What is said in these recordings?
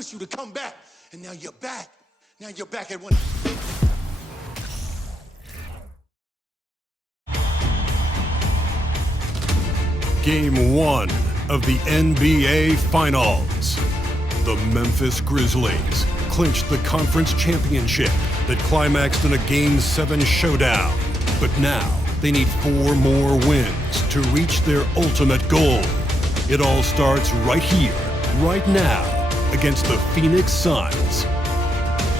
push you to come back. And now you're back. Now you're back at one. Game 1 of the NBA Finals. The Memphis Grizzlies clinched the conference championship that climaxed in a Game 7 showdown. But now they need 4 more wins to reach their ultimate goal. It all starts right here, right now, against the Phoenix Suns.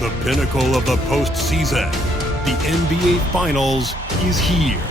The pinnacle of the postseason, the NBA Finals, is here.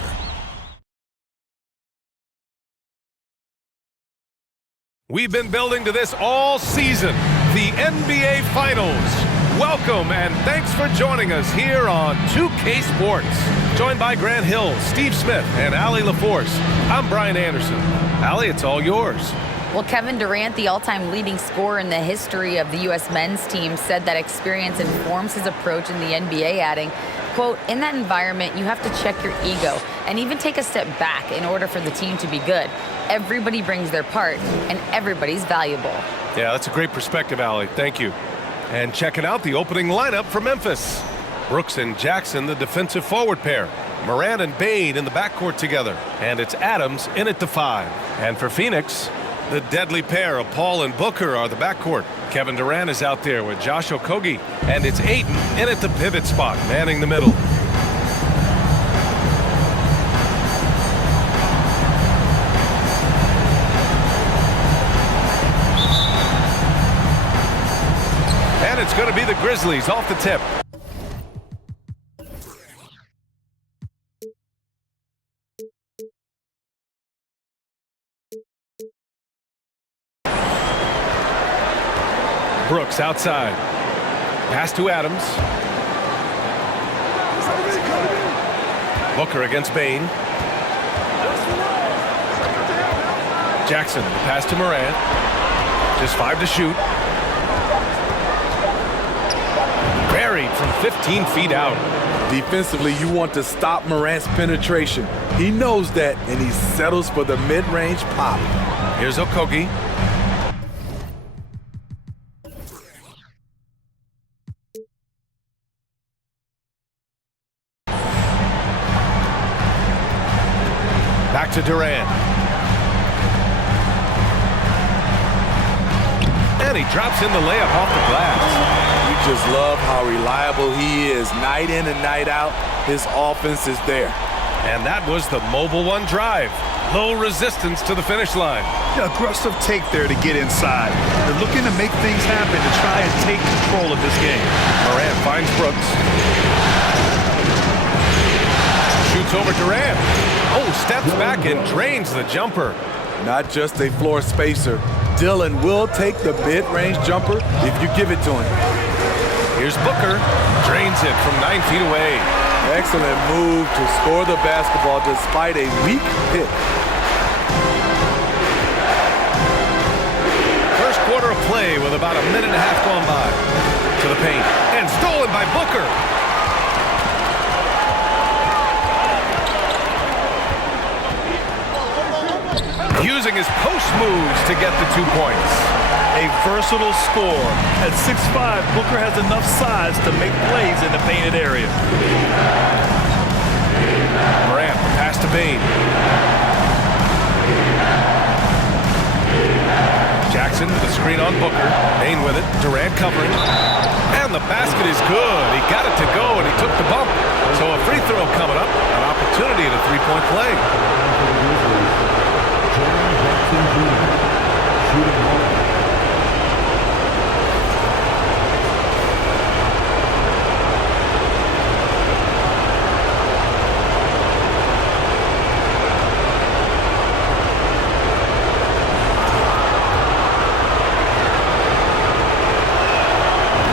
We've been building to this all season, the NBA Finals. Welcome and thanks for joining us here on 2K Sports. Joined by Grant Hill, Steve Smith, and Allie LaForce. I'm Brian Anderson. Allie, it's all yours. Well, Kevin Durant, the all-time leading scorer in the history of the U.S. men's team, said that experience informs his approach in the NBA, adding, quote, "In that environment, you have to check your ego and even take a step back in order for the team to be good. Everybody brings their part, and everybody's valuable." Yeah, that's a great perspective, Allie. Thank you. And checking out the opening lineup for Memphis. Brooks and Jackson, the defensive forward pair. Morant and Bane in the backcourt together. And it's Adams in at the 5. And for Phoenix, the deadly pair of Paul and Booker are the backcourt. Kevin Durant is out there with Josh Okogie. And it's Ayton in at the pivot spot, manning the middle. And it's going to be the Grizzlies off the tip. Brooks outside. Pass to Adams. Booker against Bane. Jackson, the pass to Morant. Just 5 to shoot. Buried from 15 feet out. Defensively, you want to stop Morant's penetration. He knows that, and he settles for the mid-range pop. Here's Okogie. Back to Durant. And he drops in the layup off the glass. You just love how reliable he is. Night in and night out, his offense is there. And that was the Mobile One drive. Low resistance to the finish line. Aggressive take there to get inside. They're looking to make things happen to try and take control of this game. Morant finds Brooks. Shoots over Durant. Oh, steps back and drains the jumper. Not just a floor spacer. Dillon will take the mid-range jumper if you give it to him. Here's Booker. Drains it from 9 feet away. Excellent move to score the basketball despite a weak pick. First quarter of play with about a minute and a half gone by. To the paint. And stolen by Booker. Using his post moves to get the 2 points. A versatile scorer. At 6'5", Booker has enough size to make plays in the painted area. Morant, pass to Bane. Jackson with a screen on Booker. Bane with it. Durant covering. And the basket is good. He got it to go, and he took the bump. So a free throw coming up. An opportunity at a three-point play.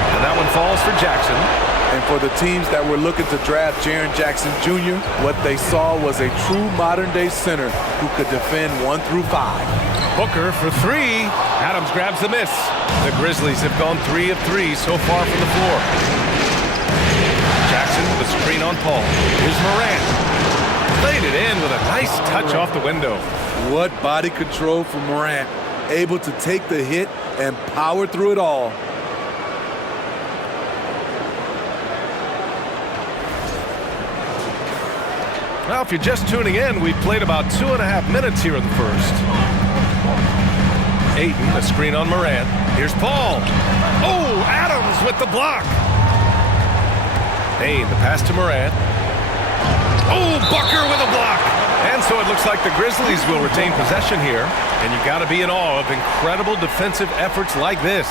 And that one falls for Jackson. And for the teams that were looking to draft Jaren Jackson Jr., what they saw was a true modern-day center who could defend 1 through 5. Booker for 3. Adams grabs the miss. The Grizzlies have gone 3 of 3 so far from the floor. Jackson with a screen on Paul. Here's Morant. Played it in with a nice touch off the window. What body control from Morant. Able to take the hit and power through it all. Well, if you're just tuning in, we've played about 2.5 minutes here in the first. Ayton, a screen on Morant. Here's Paul. Oh, Adams with the block. Payne, the pass to Morant. Oh, Booker with a block. And so it looks like the Grizzlies will retain possession here. And you got to be in awe of incredible defensive efforts like this.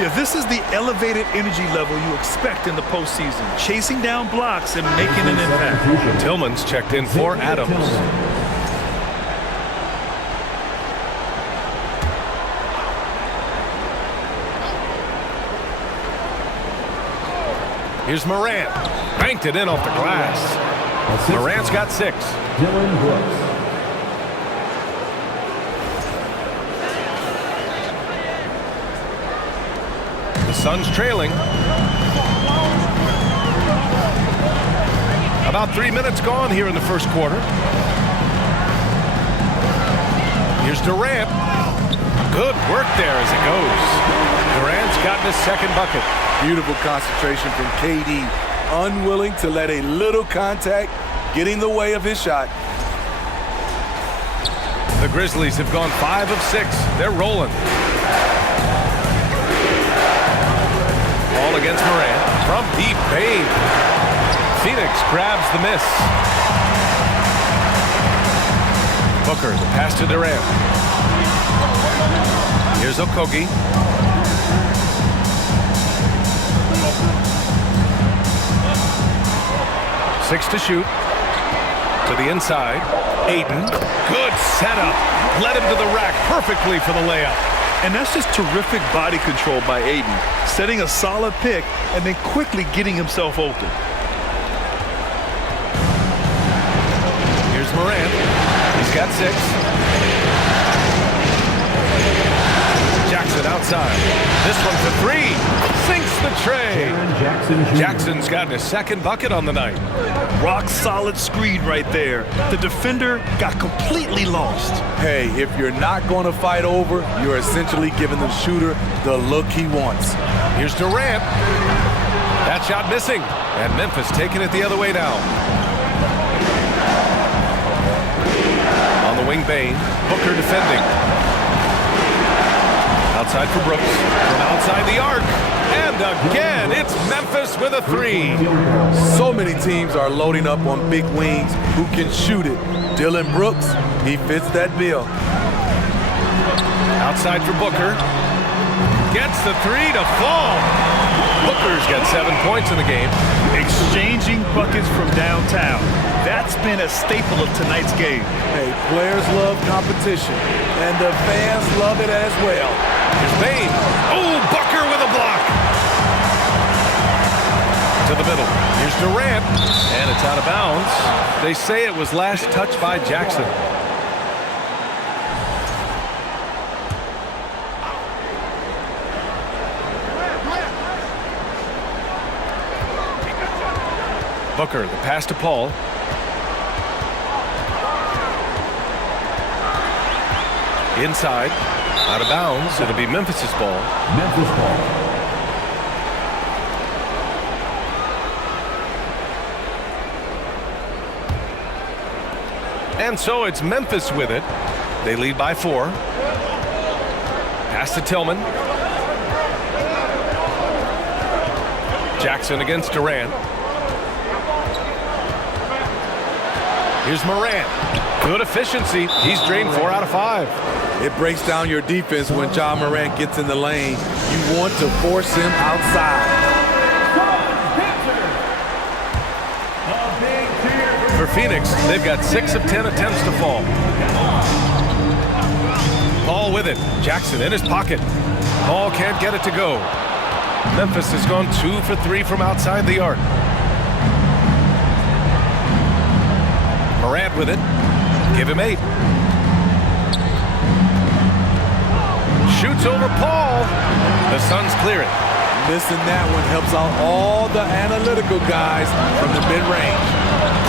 Yeah, this is the elevated energy level you expect in the postseason. Chasing down blocks and making an impact. Tillman's checked in for Adams. Here's Morant. Banked it in off the glass. Morant's got 6. The Suns trailing. About 3 minutes gone here in the first quarter. Here's Durant. Good work there as it goes. Durant's gotten his second bucket. Beautiful concentration from KD. Unwilling to let a little contact get in the way of his shot. The Grizzlies have gone 5 of 6. They're rolling. Ball against Morant. From deep, Payne. Phoenix grabs the miss. Booker, the pass to Durant. Here's Okogie. 6 to shoot. To the inside. Ayton. Good setup. Led him to the rack perfectly for the layup. And that's just terrific body control by Ayton. Setting a solid pick and then quickly getting himself open. Here's Morant. He's got 6. Jackson outside. This one for 3. Sinks the tray. Jackson's gotten his second bucket on the night. Rock solid screen right there. The defender got completely lost. Hey, if you're not going to fight over, you're essentially giving the shooter the look he wants. Here's Durant. That shot missing. And Memphis taking it the other way now. On the wing, Bane. Booker defending. Outside for Brooks. From outside the arc. And again, it's Memphis with a 3. So many teams are loading up on big wings who can shoot it. Dylan Brooks, he fits that bill. Outside for Booker. Gets the 3 to fall. Booker's got 7 points in the game. Exchanging buckets from downtown. That's been a staple of tonight's game. Hey, players love competition, and the fans love it as well. Here's Bane. Oh, Booker with a block. To the middle. Here's Durant. And it's out of bounds. They say it was last touched by Jackson. Booker, the pass to Paul. Inside. Out of bounds. It'll be Memphis's ball. Memphis ball. And so it's Memphis with it. They lead by 4. Pass to Tillman. Jackson against Durant. Here's Morant. Good efficiency. He's drained 4 out of 5. It breaks down your defense when Ja Morant gets in the lane. You want to force him outside. For Phoenix, they've got 6 of 10 attempts to fall. Paul with it. Jackson in his pocket. Paul can't get it to go. Memphis has gone 2 for 3 from outside the arc. Morant with it. Give him 8. Shoots over Paul. The Suns clear it. Missing that one helps out all the analytical guys from the mid-range.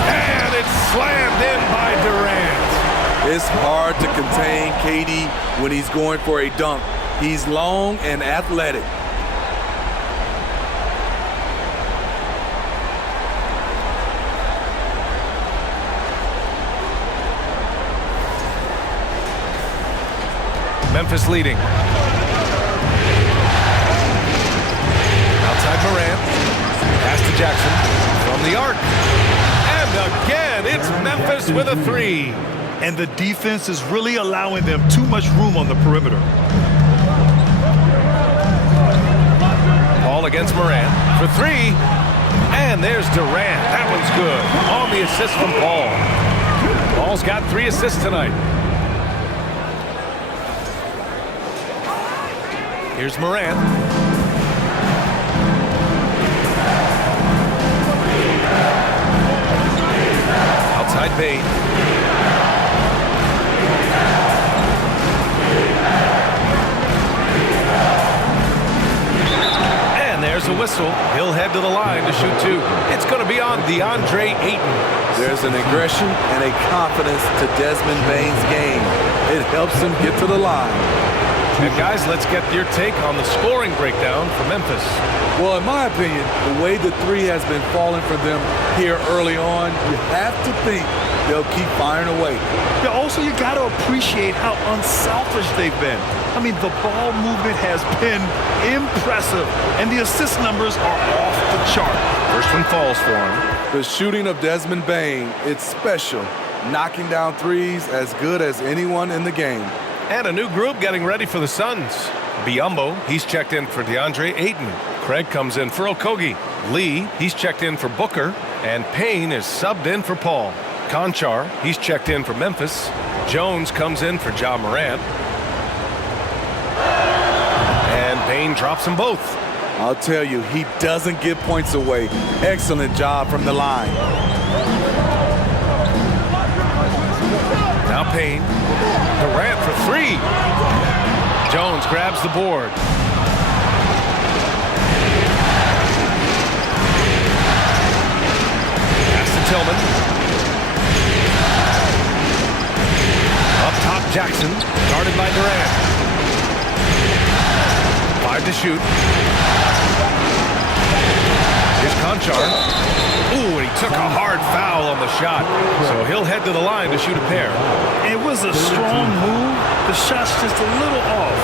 And it's slammed in by Durant. It's hard to contain KD when he's going for a dunk. He's long and athletic. Memphis leading. Outside Morant. Pass to Jackson from the arc. And again, it's Memphis with a three. And the defense is really allowing them too much room on the perimeter. Paul against Morant for three. And there's Durant. That one's good. On the assist from Paul. Paul's got 3 assists tonight. Here's Morant. Outside Bane. There's a whistle. He'll head to the line to shoot 2. It's going to be on DeAndre Ayton. There's an aggression and a confidence to Desmond Bane's game. It helps him get to the line. And guys, let's get your take on the scoring breakdown for Memphis. Well, in my opinion, the way the three has been falling for them here early on, you have to think they'll keep firing away. Yeah, also, you got to appreciate how unselfish they've been. I mean, the ball movement has been impressive, and the assist numbers are off the chart. First one falls for him. The shooting of Desmond Bane, it's special. Knocking down threes as good as anyone in the game. And a new group getting ready for the Suns. Biyombo, he's checked in for DeAndre Ayton. Craig comes in for Okogie. Lee, he's checked in for Booker. And Payne is subbed in for Paul. Conchar, he's checked in for Memphis. Jones comes in for Ja Morant. And Payne drops them both. I'll tell you, he doesn't give points away. Excellent job from the line. Now Payne. Durant for 3. Jones grabs the board. Pass to Tillman. Up top, Jackson. Guarded by Durant. 5 to shoot. Here's Conchar. Ooh, and he took a hard foul on the shot. So he'll head to the line to shoot a pair. It was a strong move. The shot's just a little off.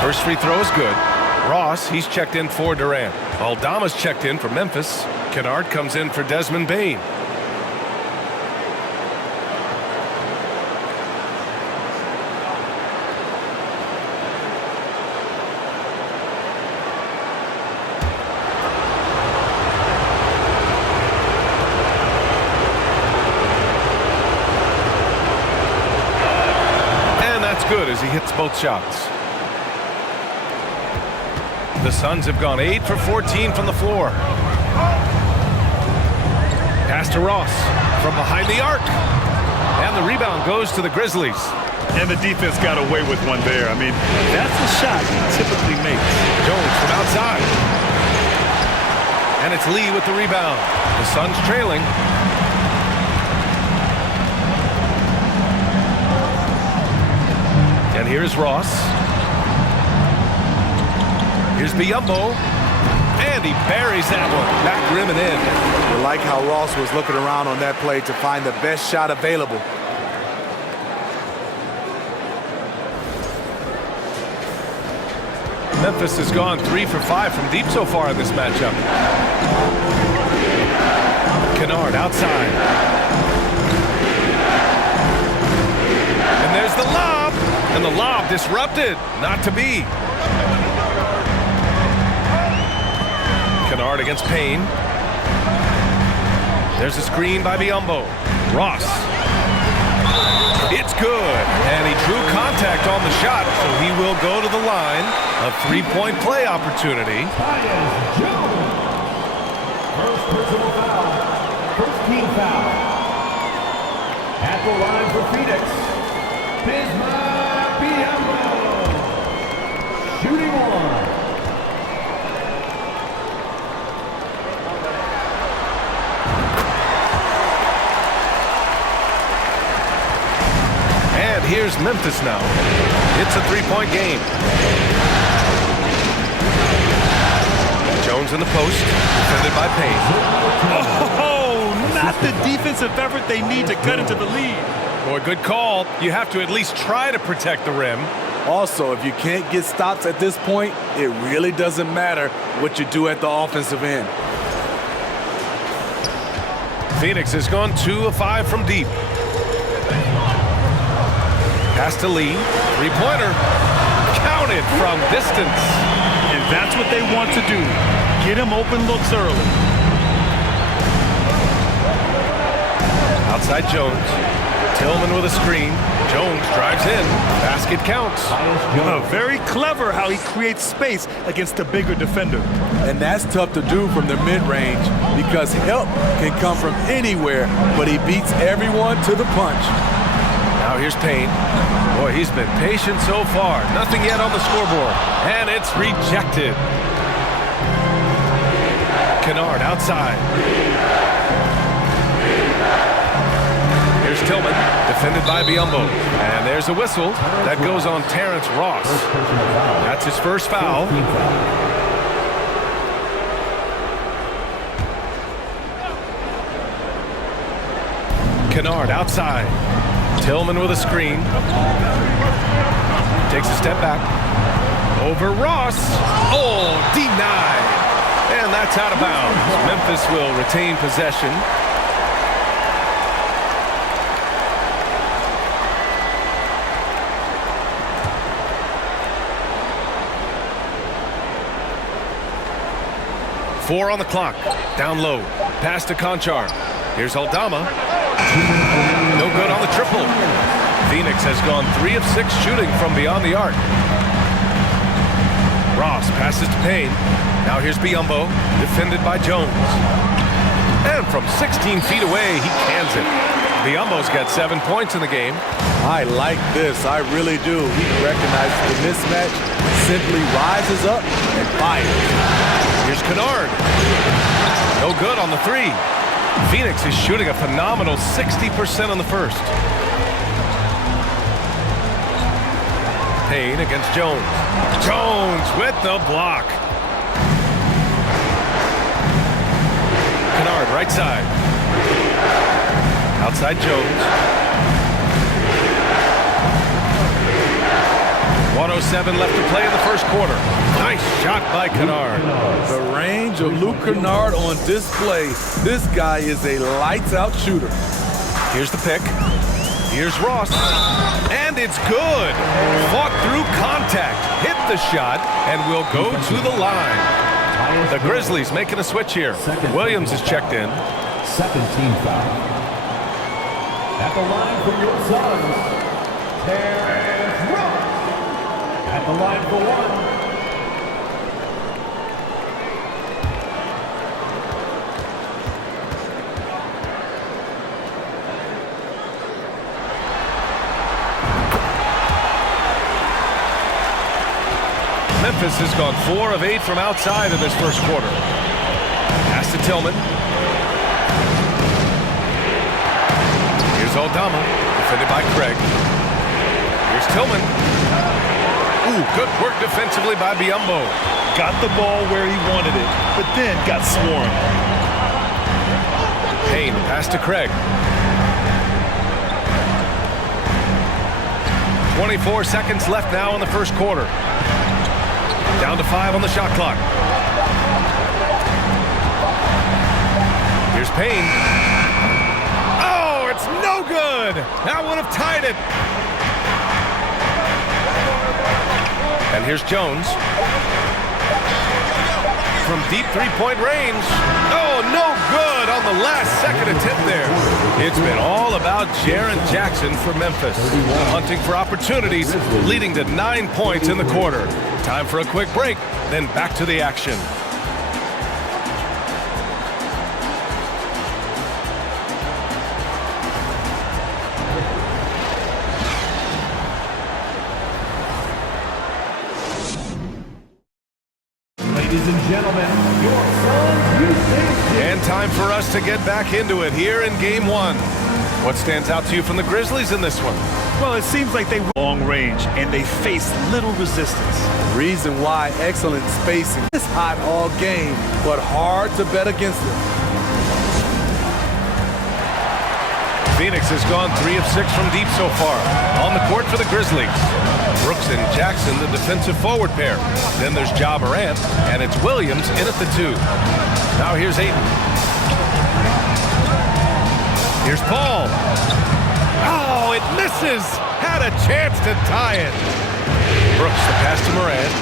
First free throw is good. Ross, he's checked in for Durant. Aldama's checked in for Memphis. Kennard comes in for Desmond Bane. And that's good as he hits both shots. The Suns have gone 8 for 14 from the floor. Pass to Ross from behind the arc. And the rebound goes to the Grizzlies. And the defense got away with one there. I mean, that's a shot he typically makes. Jones from outside. And it's Lee with the rebound. The Suns trailing. And here's Ross. Here's Biyombo, and he buries that one. Back rim and in. I like how Ross was looking around on that play to find the best shot available. Memphis has gone 3 for 5 from deep so far in this matchup. Kennard outside. And there's the lob. And the lob disrupted. Not to be. Kennard against Payne. There's a screen by Biyombo. Ross. It's good. And he drew contact on the shot, so he will go to the line. A three-point play opportunity. First personal foul. First team foul. At the line for Phoenix, Bismack Biyombo. Shooting one. Here's Memphis now. It's a three-point game. Jones in the post, defended by Payne. Oh, not the defensive effort they need to cut into the lead. Boy, good call. You have to at least try to protect the rim. Also, if you can't get stops at this point, it really doesn't matter what you do at the offensive end. Phoenix has gone 2 of 5 from deep. Pass to Lee. Three-pointer. Counted from distance. And that's what they want to do. Get him open looks early. Outside Jones. Tillman with a screen. Jones drives in. Basket counts. Very clever how he creates space against a bigger defender. And that's tough to do from the mid-range because help can come from anywhere, but he beats everyone to the punch. Now here's Payne. Boy, he's been patient so far. Nothing yet on the scoreboard. And it's rejected. Kennard outside. Here's Tillman, defended by Biyombo. And there's a whistle. That goes on Terrence Ross. That's his first foul. Kennard outside. Tillman with a screen. Takes a step back. Over Ross. Oh, denied. And that's out of bounds. Memphis will retain possession. Four on the clock. Down low. Pass to Conchar. Here's Aldama. No good on the triple. Phoenix has gone 3 of 6 shooting from beyond the arc. Ross passes to Payne. Now here's Biyombo, defended by Jones. And from 16 feet away, he cans it. Biyombo's got 7 points in the game. I like this, I really do. He recognizes the mismatch, simply rises up and fires. Here's Kennard. No good on the three. Phoenix is shooting a phenomenal 60% on the first. Payne against Jones. Jones with the block. Kennard right side. Outside Jones. 1:07 left to play in the first quarter. Nice shot by Kennard. The range of Luke Kennard on display. This guy is a lights-out shooter. Here's the pick. Here's Ross. And it's good. Fought through contact. Hit the shot and will go to the line. The Grizzlies making a switch here. Williams is checked in. Second team foul. At the line for your SUNS, Terrence Ross. At the line for one. Memphis has gone 4 of 8 from outside in this first quarter. Pass to Tillman. Here's Aldama, defended by Craig. Here's Tillman. Ooh, good work defensively by Biyombo. Got the ball where he wanted it, but then got swarmed. Payne, pass to Craig. 24 seconds left now in the first quarter. Down to 5 on the shot clock. Here's Payne. Oh, it's no good. That would have tied it. And here's Jones. From deep three-point range. Oh, no good on the last second attempt there. It's been all about Jaren Jackson for Memphis. Hunting for opportunities, leading to 9 points in the quarter. Time for a quick break, then back to the action. Ladies and gentlemen, your SUNS. And time for us to get back into it here in game 1. What stands out to you from the Grizzlies in this one? Well, it seems like they were long range and they face little resistance. Reason why excellent spacing is hot all game, but hard to bet against it. Phoenix has gone 3 of 6 from deep so far. On the court for the Grizzlies, Brooks and Jackson, the defensive forward pair. Then there's Ja Morant, and it's Williams in at the 2. Now here's Ayton. Here's Paul. Oh, it misses! Had a chance to tie it. Brooks, the pass to Morant.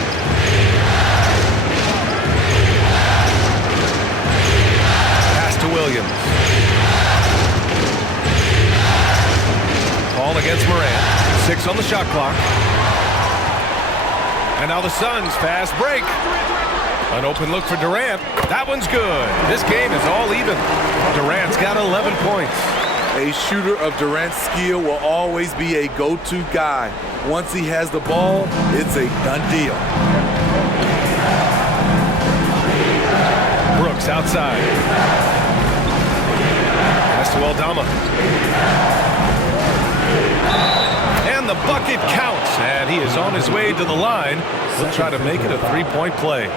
Pass to Williams. Paul against Morant. 6 on the shot clock. And now the Suns fast break. An open look for Durant. That one's good. This game is all even. Durant's got 11 points. A shooter of Durant's skill will always be a go-to guy. Once he has the ball, it's a done deal. Brooks outside. Pass to Aldama. And the bucket counts, and he is on his way to the line. He'll try to make it a 3-point play.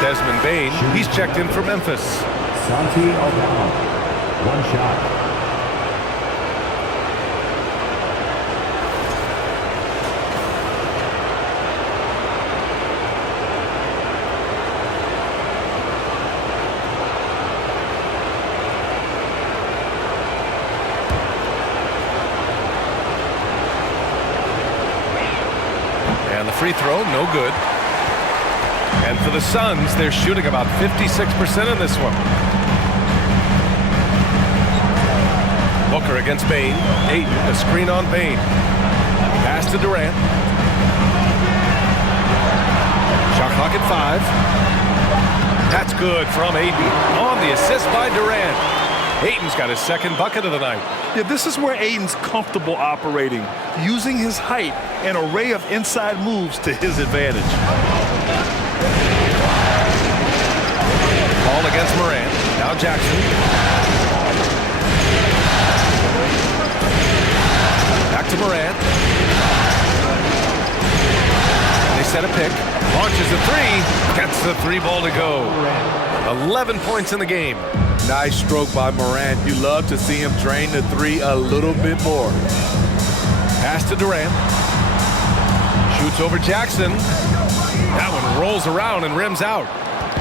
Desmond Bane, he's checked in for Memphis. Santi Aldama, 1 shot. And the free throw, no good. And for the Suns, they're shooting about 56% in this one. Booker against Bane. Ayton, a screen on Bane. Pass to Durant. Shot clock at 5. That's good from Ayton. On the assist by Durant. Ayton's got his second bucket of the night. Yeah, this is where Ayton's comfortable operating, using his height and array of inside moves to his advantage. Ball against Morant. Now Jackson. Back to Morant. They set a pick. Launches a 3. Gets the 3 ball to go. 11 points in the game. Nice stroke by Morant. You love to see him drain the 3 a little bit more. Pass to Durant. Shoots over Jackson. That one rolls around and rims out.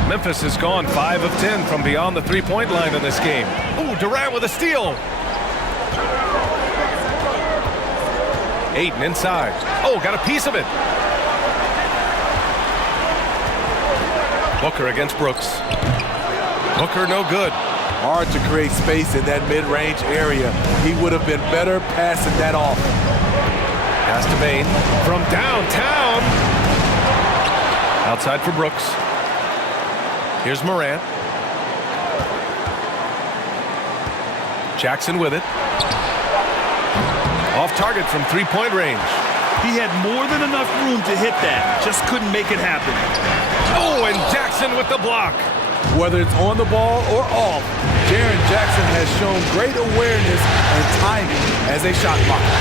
Memphis has gone 5 of 10 from beyond the 3-point line in this game. Ooh, Durant with a steal. Ayton inside. Oh, got a piece of it. Booker against Brooks. Booker no good. Hard to create space in that mid-range area. He would have been better passing that off. Pass to Bane from downtown. Outside for Brooks. Here's Morant. Jackson with it. Off target from 3-point range. He had more than enough room to hit that, just couldn't make it happen. Oh, and Jackson with the block. Whether it's on the ball or off, Jaren Jackson has shown great awareness and timing as a shot blocker.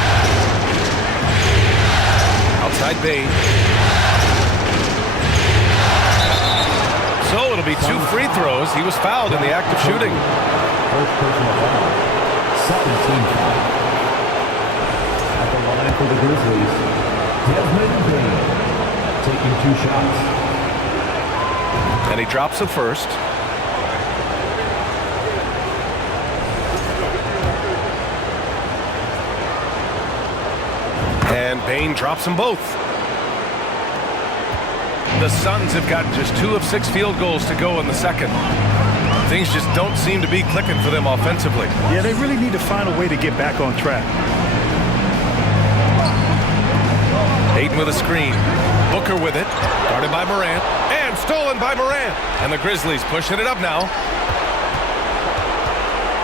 Outside Bane. So it'll be 2 free throws. He was fouled in the act of shooting. First personal foul. 17 foul. At the line for the Grizzlies, Desmond Bane taking 2 shots. And he drops the first. And Bane drops them both. The Suns have got just 2 of 6 field goals to go in the second. Things just don't seem to be clicking for them offensively. Yeah, they really need to find a way to get back on track. Ayton with a screen. Booker with it. Guarded by Morant. And stolen by Morant. And the Grizzlies pushing it up now.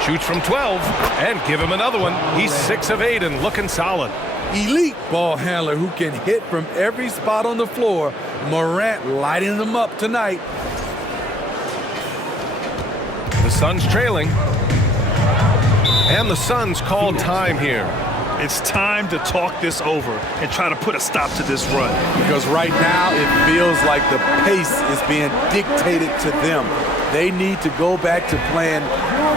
Shoots from 12. And give him another one. He's 6 of 8 and looking solid. Elite ball handler who can hit from every spot on the floor. Morant lighting them up tonight. The Suns trailing. And And the Suns call time here. It's time to talk this over and try to put a stop to this run. Because right now it feels like the pace is being dictated to them. They need to go back to playing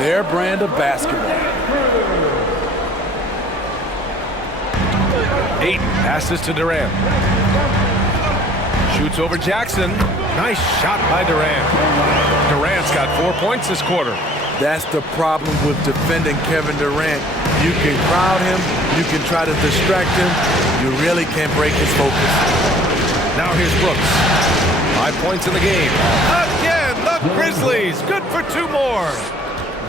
their brand of basketball. Ayton passes to Durant. Shoots over Jackson. Nice shot by Durant. Durant's got 4 points this quarter. That's the problem with defending Kevin Durant. You can crowd him, you can try to distract him, you really can't break his focus. Now here's Brooks. 5 points in the game. Again, the Grizzlies, good for 2 more.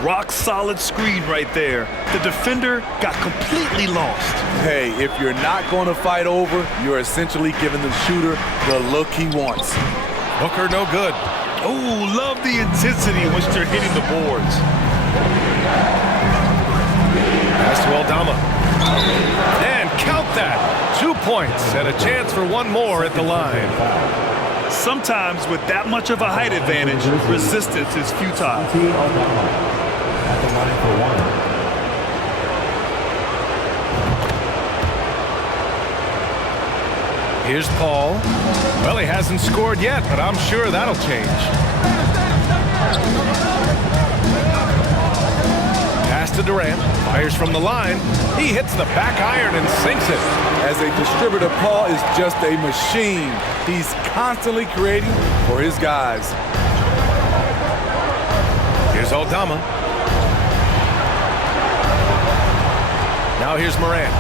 Rock solid screen right there. The defender got completely lost. Hey, if you're not going to fight over, you're essentially giving the shooter the look he wants. Booker no good. Oh, love the intensity in which they're hitting the boards. Pass to Aldama. And count that. 2 points and a chance for 1 more at the line. Sometimes with that much of a height advantage, resistance is futile. At the line for 1. Here's Paul. Well, he hasn't scored yet, but I'm sure that'll change. Pass to Durant. Fires from the line. He hits the back iron and sinks it. As a distributor, Paul is just a machine. He's constantly creating for his guys. Here's Aldama. Now here's Morant.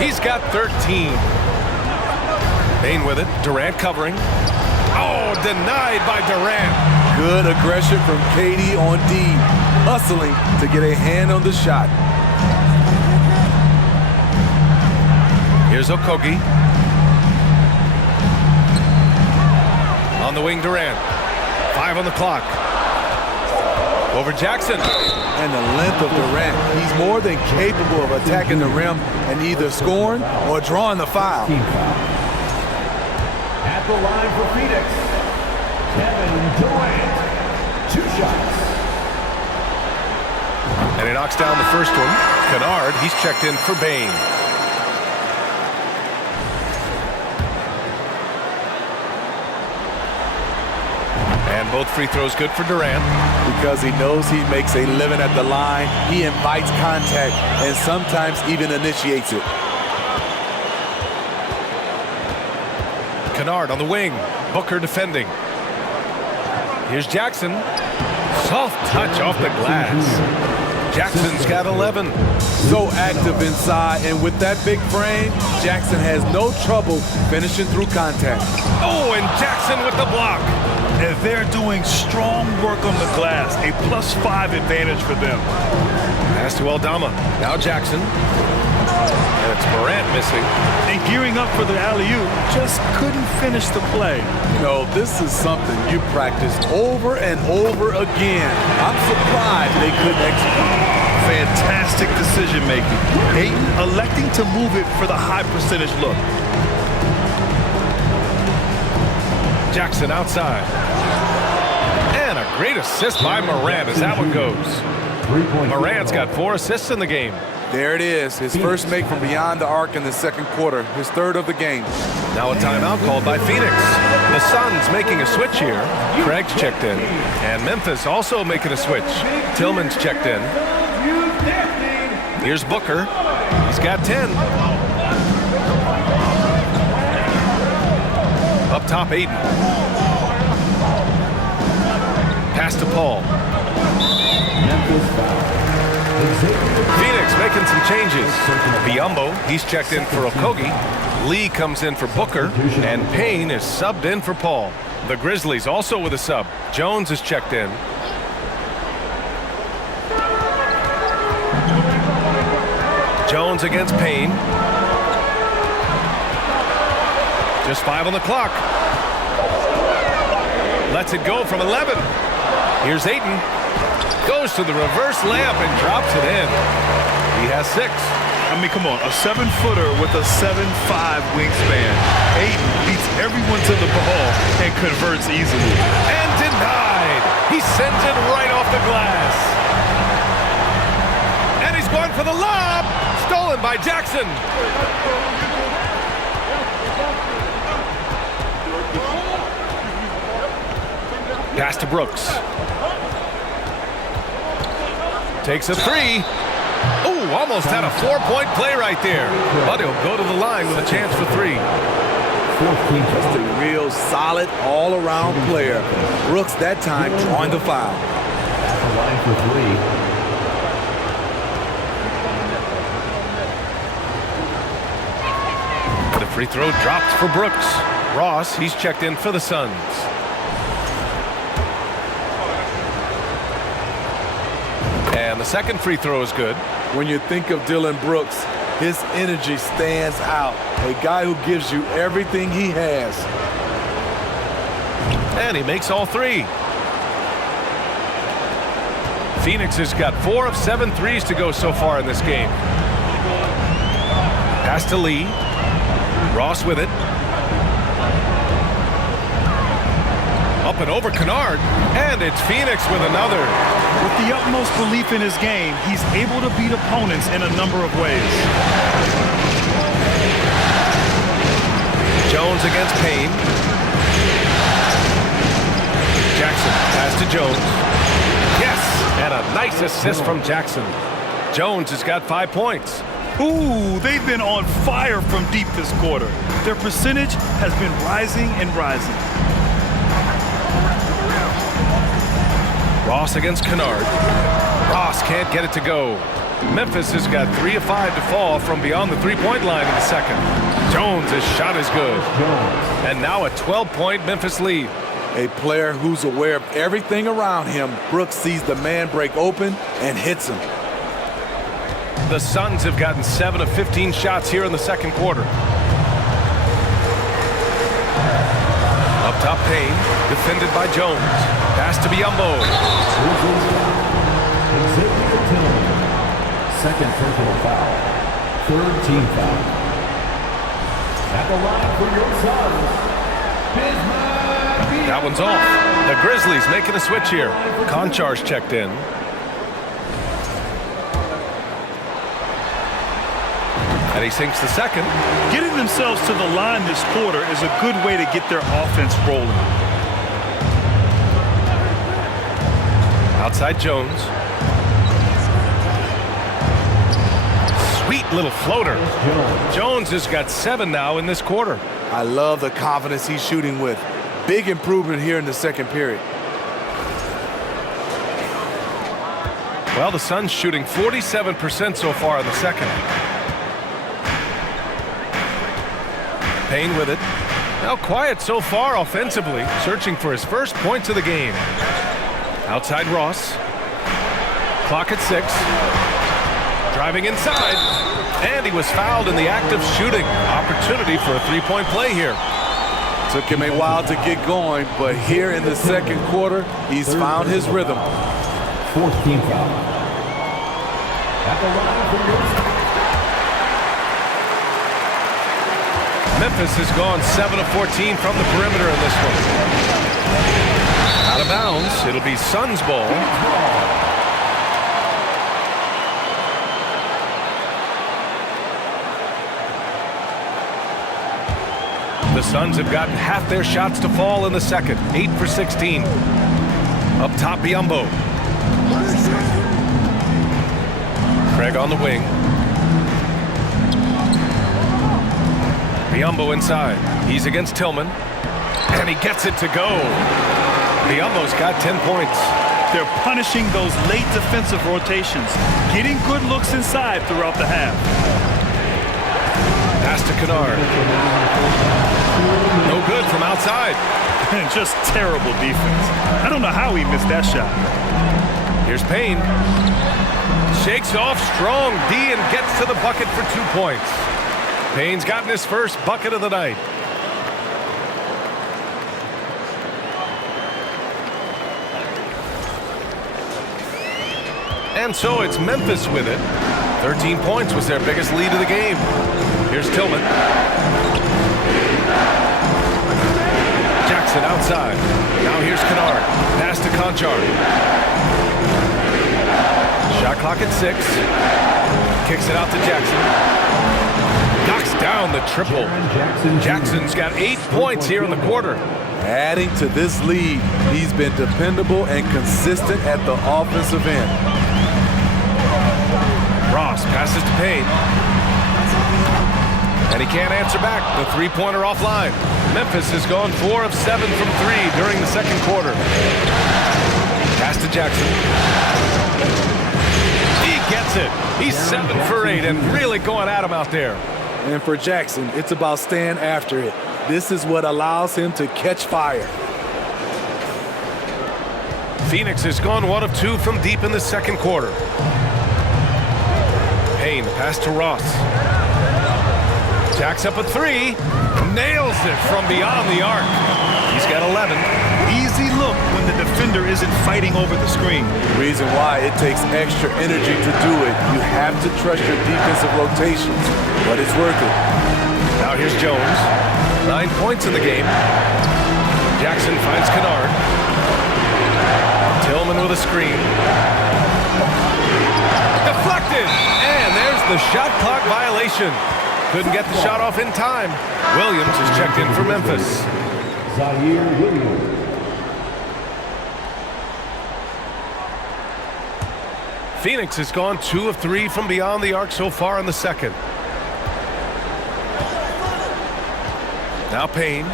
He's got 13. Bane with it. Durant covering. Oh, denied by Durant. Good aggression from KD on D. Hustling to get a hand on the shot. Here's Okogie. On the wing, Durant. 5 on the clock. Over Jackson. And the length of Durant. He's more than capable of attacking the rim and either scoring or drawing the foul. At the line for Phoenix, Kevin Durant. 2 shots. And he knocks down the first one. Kennard, he's checked in for Bane. And both free throws good for Durant. Because he knows he makes a living at the line, he invites contact and sometimes even initiates it. Kennard on the wing. Booker defending. Here's Jackson. Soft touch off the glass. Jackson's got 11. So active inside, and with that big frame, Jackson has no trouble finishing through contact. Oh, and Jackson with the block. And they're doing strong work on the glass. A +5 advantage for them. Pass to Aldama. Now Jackson. And it's Morant missing. And gearing up for the alley-oop, just couldn't finish the play. You know, this is something you practice over and over again. I'm surprised they couldn't execute. Fantastic decision-making. Ayton electing to move it for the high percentage look. Jackson outside. And a great assist by Morant as that one goes. Morant's got 4 assists in the game. There it is, his first make from beyond the arc in the second quarter, his 3rd of the game. Now a timeout called by Phoenix. The Suns making a switch here. Craig's checked in. And Memphis also making a switch. Tillman's checked in. Here's Booker. He's got 10. Up top, Ayton. Pass to Paul. Phoenix making some changes. Biyombo, he's checked in for Okogie. Lee comes in for Booker. And Payne is subbed in for Paul. The Grizzlies also with a sub. Jones is checked in. Jones against Payne. Just 5 on the clock. Lets it go from 11. Here's Ayton. Goes to the reverse layup and drops it in. He has 6. I mean, come on, a 7-footer with a 7'5" wingspan. Ayton beats everyone to the ball and converts easily. And denied. He sends it right off the glass. And he's going going for the lob. Stolen by Jackson. Pass to Brooks. Takes a three. Ooh, almost had a 4-point play right there. But he'll go to the line with a chance for three. Just a real solid all-around player. Brooks that time drawing the foul. The line for three. The free throw dropped for Brooks. Ross, he's checked in for the Suns. And the second free throw is good. When you think of Dillon Brooks, his energy stands out. A guy who gives you everything he has. And he makes all three. Phoenix has got 4 of 7 threes to go so far in this game. Pass to Lee. Ross with it. Up and over Kennard. And it's Phoenix with another. With the utmost belief in his game, he's able to beat opponents in a number of ways. Jones against Payne. Jackson pass to Jones. Yes! And a nice assist from Jackson. Jones has got 5 points. Ooh, they've been on fire from deep this quarter. Their percentage has been rising and rising. Ross against Kennard. Ross can't get it to go. Memphis has got 3 of 5 to fall from beyond the three-point line in the second. Jones' shot is good. And now a 12-point Memphis lead. A player who's aware of everything around him. Brooks sees the man break open and hits him. The Suns have gotten 7 of 15 shots here in the second quarter. Up top, Payne, defended by Jones. Pass to Biyombo. Second personal foul. Third team foul. At the line for your Suns, Bismack. That one's off. The Grizzlies making a switch here. Konchar's checked in. And he sinks the second. Getting themselves to the line this quarter is a good way to get their offense rolling. Outside Jones. Sweet little floater. Jones has got 7 now in this quarter. I love the confidence he's shooting with. Big improvement here in the second period. Well, the Suns shooting 47% so far in the second. Payne with it. Now quiet so far offensively, searching for his first points of the game. Outside Ross. Clock at 6. Driving inside. And he was fouled in the act of shooting. Opportunity for a three-point play here. Took him a while to get going, but here in the second quarter, he's found his rhythm. Fourth team foul. At the line for your Memphis has gone 7 of 14 from the perimeter in this one. Out of bounds. It'll be Suns ball. The Suns have gotten half their shots to fall in the second. 8 for 16. Up top, Biyombo. Craig on the wing. Biyombo inside. He's against Tillman. And he gets it to go. Biyombo's got 10 points. They're punishing those late defensive rotations, getting good looks inside throughout the half. Pass to Kennard. No good from outside. Just terrible defense. I don't know how he missed that shot. Here's Payne. Shakes off strong D and gets to the bucket for 2 points. Payne's gotten his first bucket of the night. And so it's Memphis with it. 13 points was their biggest lead of the game. Here's Tillman. Jackson outside. Now here's Kennard. Pass to Konchar. Shot clock at 6. kicks it out to Jackson. Knocks down the triple. Jackson's got 8 points here in the quarter. Adding to this lead, he's been dependable and consistent at the offensive end. Ross passes to Payne. And he can't answer back. The three-pointer offline. Memphis has gone 4 of 7 from 3 during the second quarter. Pass to Jackson. He gets it. He's 7 for 8 and really going at him out there. And for Jackson, it's about staying after it. This is what allows him to catch fire. Phoenix has gone 1 of 2 from deep in the second quarter. Payne, pass to Ross. Jacks up a 3. Nails it from beyond the arc. He's got 11. Easy look when the defender isn't fighting over the screen. Reason why it takes extra energy to do it. You have to trust your defensive rotations, but it's worth it. Now here's Jones. 9 points in the game. Jackson finds Kennard. Tillman with a screen. Deflected! And there's the shot clock violation. Couldn't get the shot off in time. Williams is checked in for Memphis. Zaire Williams. Phoenix has gone 2 of 3 from beyond the arc so far in the second. Now Payne.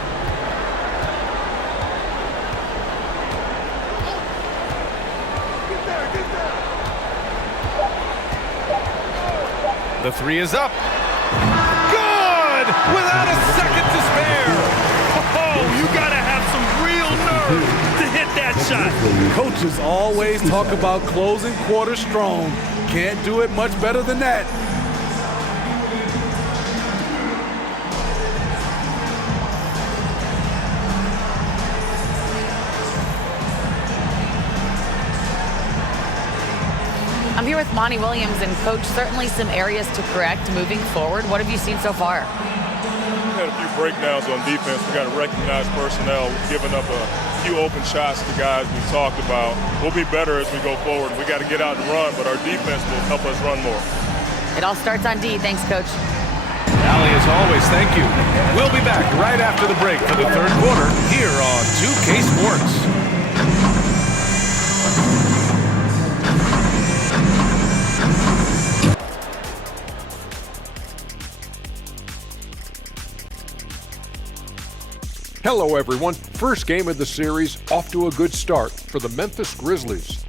The 3 is up. Good! Without a second to spare. Oh, you gotta have some real nerve to hit that shot. Coaches always talk about closing quarters strong. Can't do it much better than that. I'm here with Monty Williams, and Coach, certainly some areas to correct moving forward. What have you seen so far? We had a few breakdowns on defense. We got to recognize personnel. We've given up a few open shots to guys we talked about. We'll be better as we go forward. We got to get out and run, but our defense will help us run more. It all starts on D. Thanks, Coach. Allie, as always, thank you. We'll be back right after the break for the third quarter here on 2K Sports. Hello, everyone. First game of the series, off to a good start for the Memphis Grizzlies.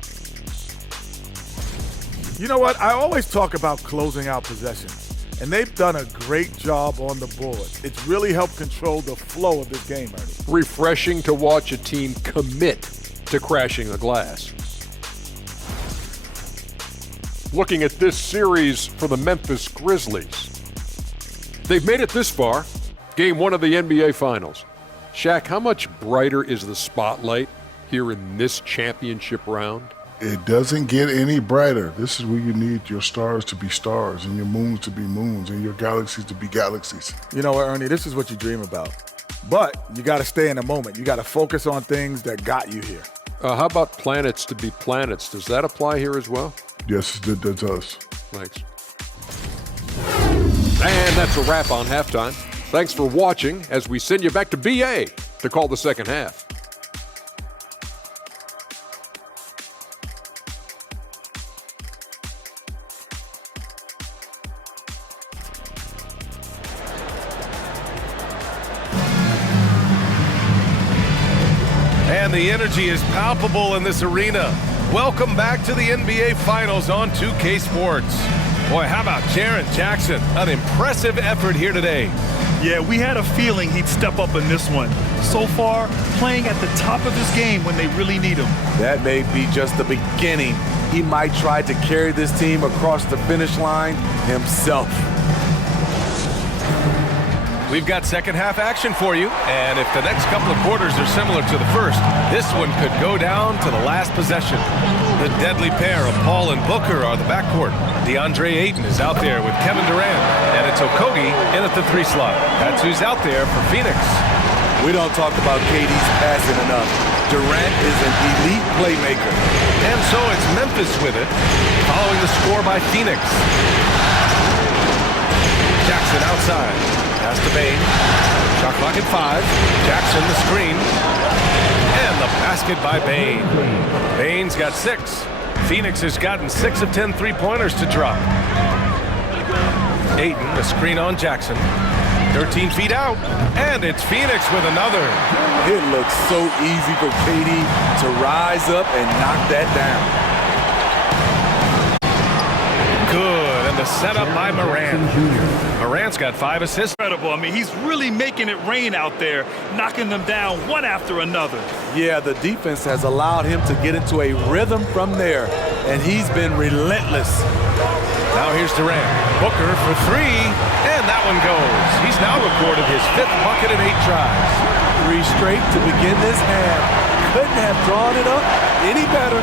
You know what? I always talk about closing out possessions, and they've done a great job on the board. It's really helped control the flow of this game, Ernie. Refreshing to watch a team commit to crashing the glass. Looking at this series for the Memphis Grizzlies. They've made it this far, game 1 of the NBA Finals. Shaq, how much brighter is the spotlight here in this championship round? It doesn't get any brighter. This is where you need your stars to be stars and your moons to be moons and your galaxies to be galaxies. You know what, Ernie? This is what you dream about. But you got to stay in the moment. You got to focus on things that got you here. How about planets to be planets? Does that apply here as well? Yes, it does. Thanks. And that's a wrap on halftime. Thanks for watching as we send you back to BA to call the second half. And the energy is palpable in this arena. Welcome back to the NBA Finals on 2K Sports. Boy, how about Jaren Jackson? An impressive effort here today. Yeah, we had a feeling he'd step up in this one. So far, playing at the top of his game when they really need him. That may be just the beginning. He might try to carry this team across the finish line himself. We've got second half action for you, and if the next couple of quarters are similar to the first, this one could go down to the last possession. The deadly pair of Paul and Booker are the backcourt. DeAndre Ayton is out there with Kevin Durant, and it's Okogie in at the 3 slot. That's who's out there for Phoenix. We don't talk about KD's passing enough. Durant is an elite playmaker. And so it's Memphis with it, following the score by Phoenix. Jackson outside. Pass to Bain. Shot clock at 5. Jackson the screen. And the basket by Bain. Bain's got 6. Phoenix has gotten 6 of 10 three-pointers to drop. Ayton, the screen on Jackson. 13 feet out. And it's Phoenix with another. It looks so easy for KD to rise up and knock that down. Good, and the setup by Morant. Morant's got 5 assists. Incredible. I mean, he's really making it rain out there, knocking them down one after another. Yeah, the defense has allowed him to get into a rhythm from there, and he's been relentless. Now here's Durant. Booker for 3, and that one goes. He's now recorded his 5th bucket in 8 tries. 3 straight to begin this half. Couldn't have drawn it up any better.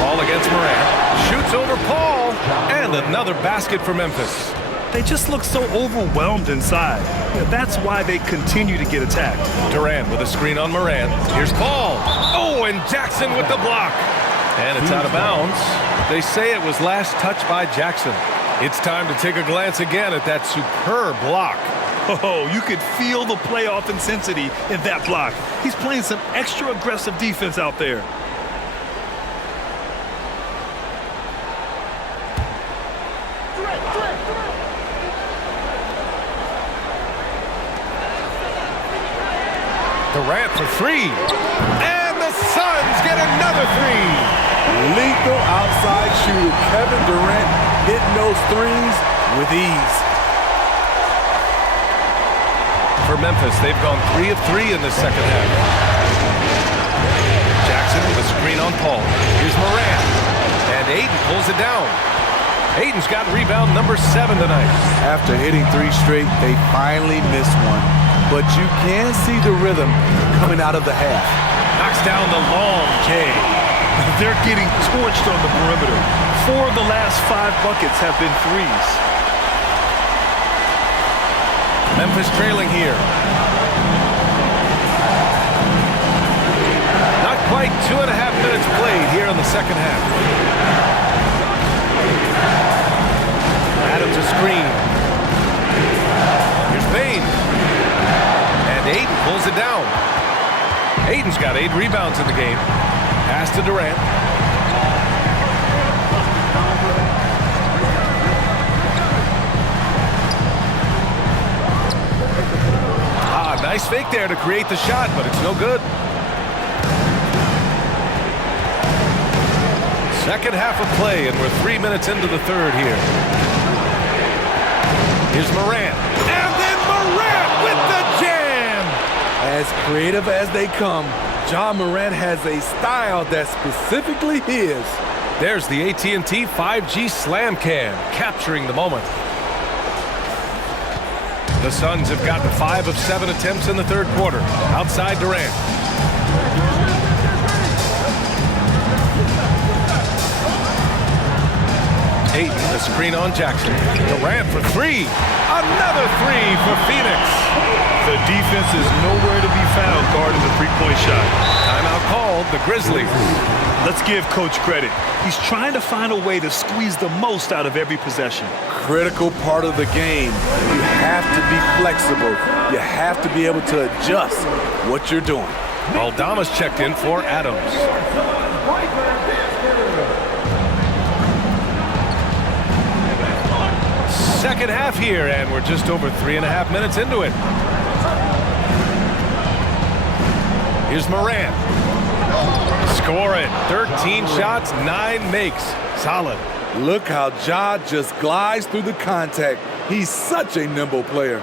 Ball against Morant. Shoots over Paul, and another basket for Memphis. They just look so overwhelmed inside. That's why they continue to get attacked. Durant with a screen on Morant. Here's Paul. Oh, and Jackson with the block. And it's out of bounds. They say it was last touched by Jackson. It's time to take a glance again at that superb block. Oh, you could feel the playoff intensity in that block. He's playing some extra aggressive defense out there. Durant for 3. And the Suns get another 3. Lethal outside shooter Kevin Durant hitting those threes with ease. For Memphis, they've gone 3 of 3 in the second half. Jackson with a screen on Paul. Here's Morant. And Ayton pulls it down. Ayton's got rebound number 7 tonight. After hitting 3 straight, they finally missed one. But you can see the rhythm coming out of the half. Knocks down the long K. They're getting torched on the perimeter. 4 of the last 5 buckets have been threes. Memphis trailing here. Not quite 2.5 minutes played here in the second half. Adams a screen. Here's Bain. And Ayton pulls it down. Ayton's got 8 rebounds in the game. Pass to Durant. Nice fake there to create the shot, but it's no good. Second half of play, and we're 3 minutes into the third here. Here's Morant. And then Morant with the jam! As creative as they come, Ja Morant has a style that's specifically his. There's the AT&T 5G Slam Cam, capturing the moment. The Suns have gotten 5 of 7 attempts in the third quarter. Outside Durant. Ayton, the screen on Jackson. Durant for 3. Another 3 for Phoenix. The defense is nowhere to be found guarding the three-point shot. Timeout called, the Grizzlies. Let's give Coach credit. He's trying to find a way to squeeze the most out of every possession. Critical part of the game. You have to be flexible. You have to be able to adjust what you're doing. Aldama's checked in for Adams. Second half here, and we're just over 3.5 minutes into it. Here's Morant. Score it. 13 shots, 9 makes. Solid. Look how Ja just glides through the contact. He's such a nimble player.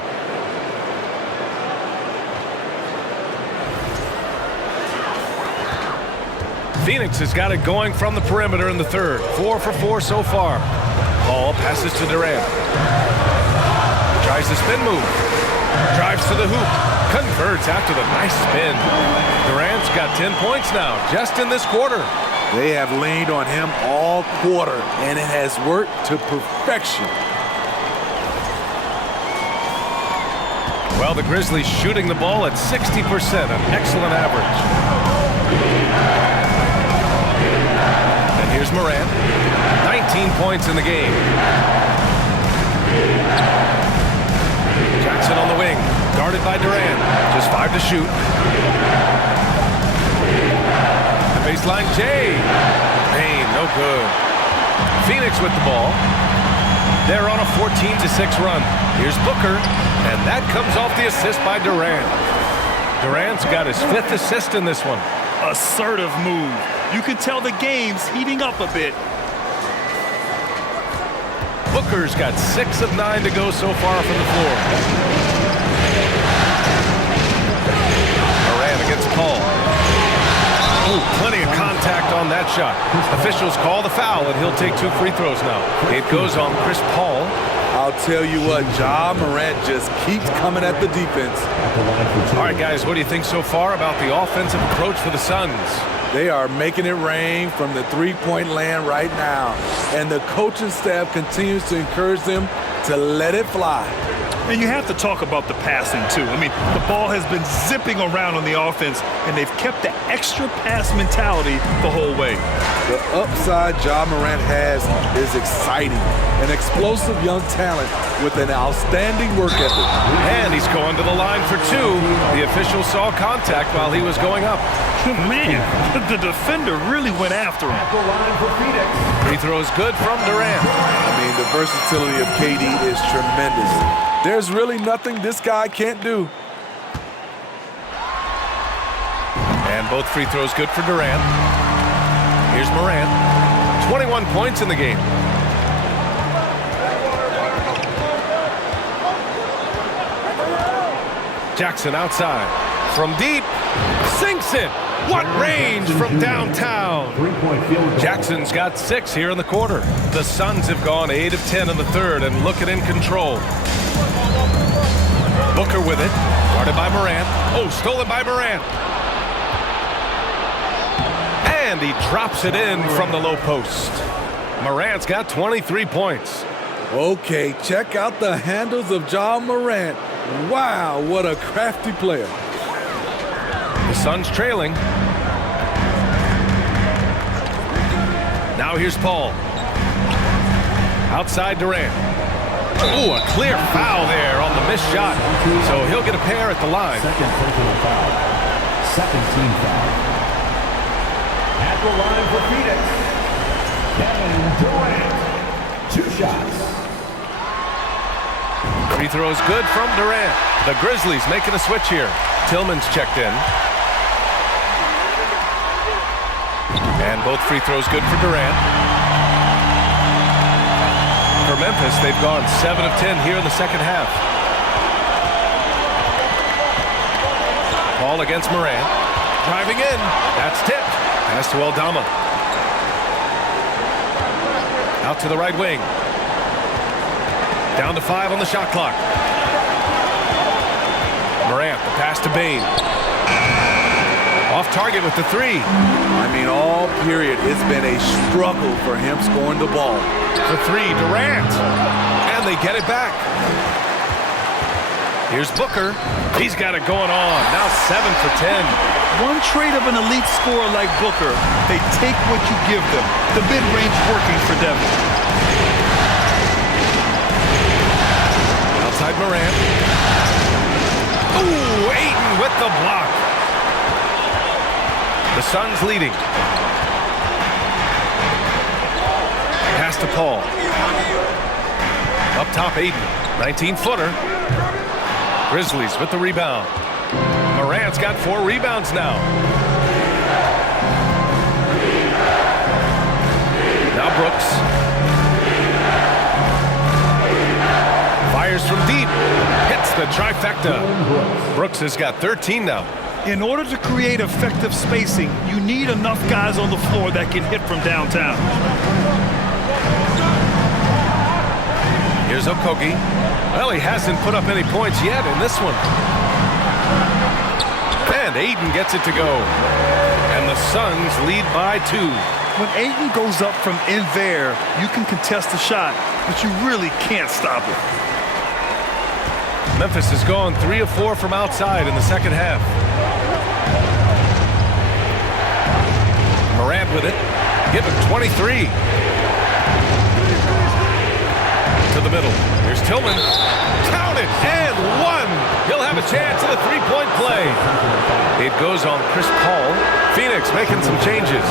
Phoenix has got it going from the perimeter in the third. 4 for 4 so far. Ball passes to Durant. Tries the spin move. Drives to the hoop. Converts after the nice spin. Durant's got 10 points now, just in this quarter. They have leaned on him all quarter, and it has worked to perfection. Well, the Grizzlies shooting the ball at 60%, an excellent average. And here's Morant. 19 points in the game. Jackson on the wing, guarded by Durant. Just 5 to shoot. The baseline, Jay. Payne, no good. Phoenix with the ball. They're on a 14-6 run. Here's Booker, and that comes off the assist by Durant. Durant's got his 5th assist in this one. Assertive move. You can tell the game's heating up a bit. Booker's got 6 of 9 to go so far from the floor. Durant against Paul. Oh, plenty of contact on that shot. Officials call the foul, and he'll take 2 free throws now. It goes on Chris Paul. I'll tell you what, Ja Morant just keeps coming at the defense. All right, guys, what do you think so far about the offensive approach for the Suns? They are making it rain from the three-point land right now. And the coaching staff continues to encourage them to let it fly. And you have to talk about the passing, too. I mean, the ball has been zipping around on the offense, and they've kept the extra pass mentality the whole way. The upside Ja Morant has is exciting. An explosive young talent with an outstanding work ethic. And he's going to the line for 2. The official saw contact while he was going up. Man, the defender really went after him. Free throw is good from Durant. I mean, the versatility of KD is tremendous. There's really nothing this guy can't do. And both free throws good for Durant. Here's Morant. 21 points in the game. Jackson outside. From deep. Sinks it. What range from downtown. Jackson's got 6 here in the quarter. The Suns have gone 8 of 10 in the third and looking in control. Booker with it. Guarded by Morant. Oh, stolen by Morant. And he drops it in from the low post. Morant's got 23 points. Okay, check out the handles of Ja Morant. Wow, what a crafty player. The Suns trailing. Now here's Paul. Outside Durant. Ooh, a clear foul there on the missed shot. So he'll get a pair at the line. Second personal foul. Second team foul. At the line for Phoenix, Kevin Durant. 2 shots. Free throws good from Durant. The Grizzlies making a switch here. Tillman's checked in. And both free throws good for Durant. For Memphis, they've gone 7 of 10 here in the second half. Paul against Morant. Driving in. That's tipped. Pass to Aldama. Out to the right wing. Down to 5 on the shot clock. Morant, the pass to Bane. Off target with the 3. I mean, all period, it's been a struggle for him scoring the ball. For 3, Durant. And they get it back. Here's Booker. He's got it going on. Now 7 for 10. One trait of an elite scorer like Booker, they take what you give them. The mid-range working for Devin. Outside Morant. Ooh, Ayton with the block. The Suns leading. Pass to Paul. Up top, Ayton. 19-footer. Grizzlies with the rebound. Morant's got 4 rebounds now. Now Brooks. Fires from deep. Hits the trifecta. Brooks has got 13 now. In order to create effective spacing, you need enough guys on the floor that can hit from downtown. Here's Okogie. Well, he hasn't put up any points yet in this one. And Ayton gets it to go. And the Suns lead by 2. When Ayton goes up from in there, you can contest the shot, but you really can't stop it. Memphis has gone 3 of 4 from outside in the second half. Morant with it. Give him 23. the middle. Here's Tillman. Count it, and one. He'll have a chance at a three-point play. It goes on Chris Paul. Phoenix making some changes.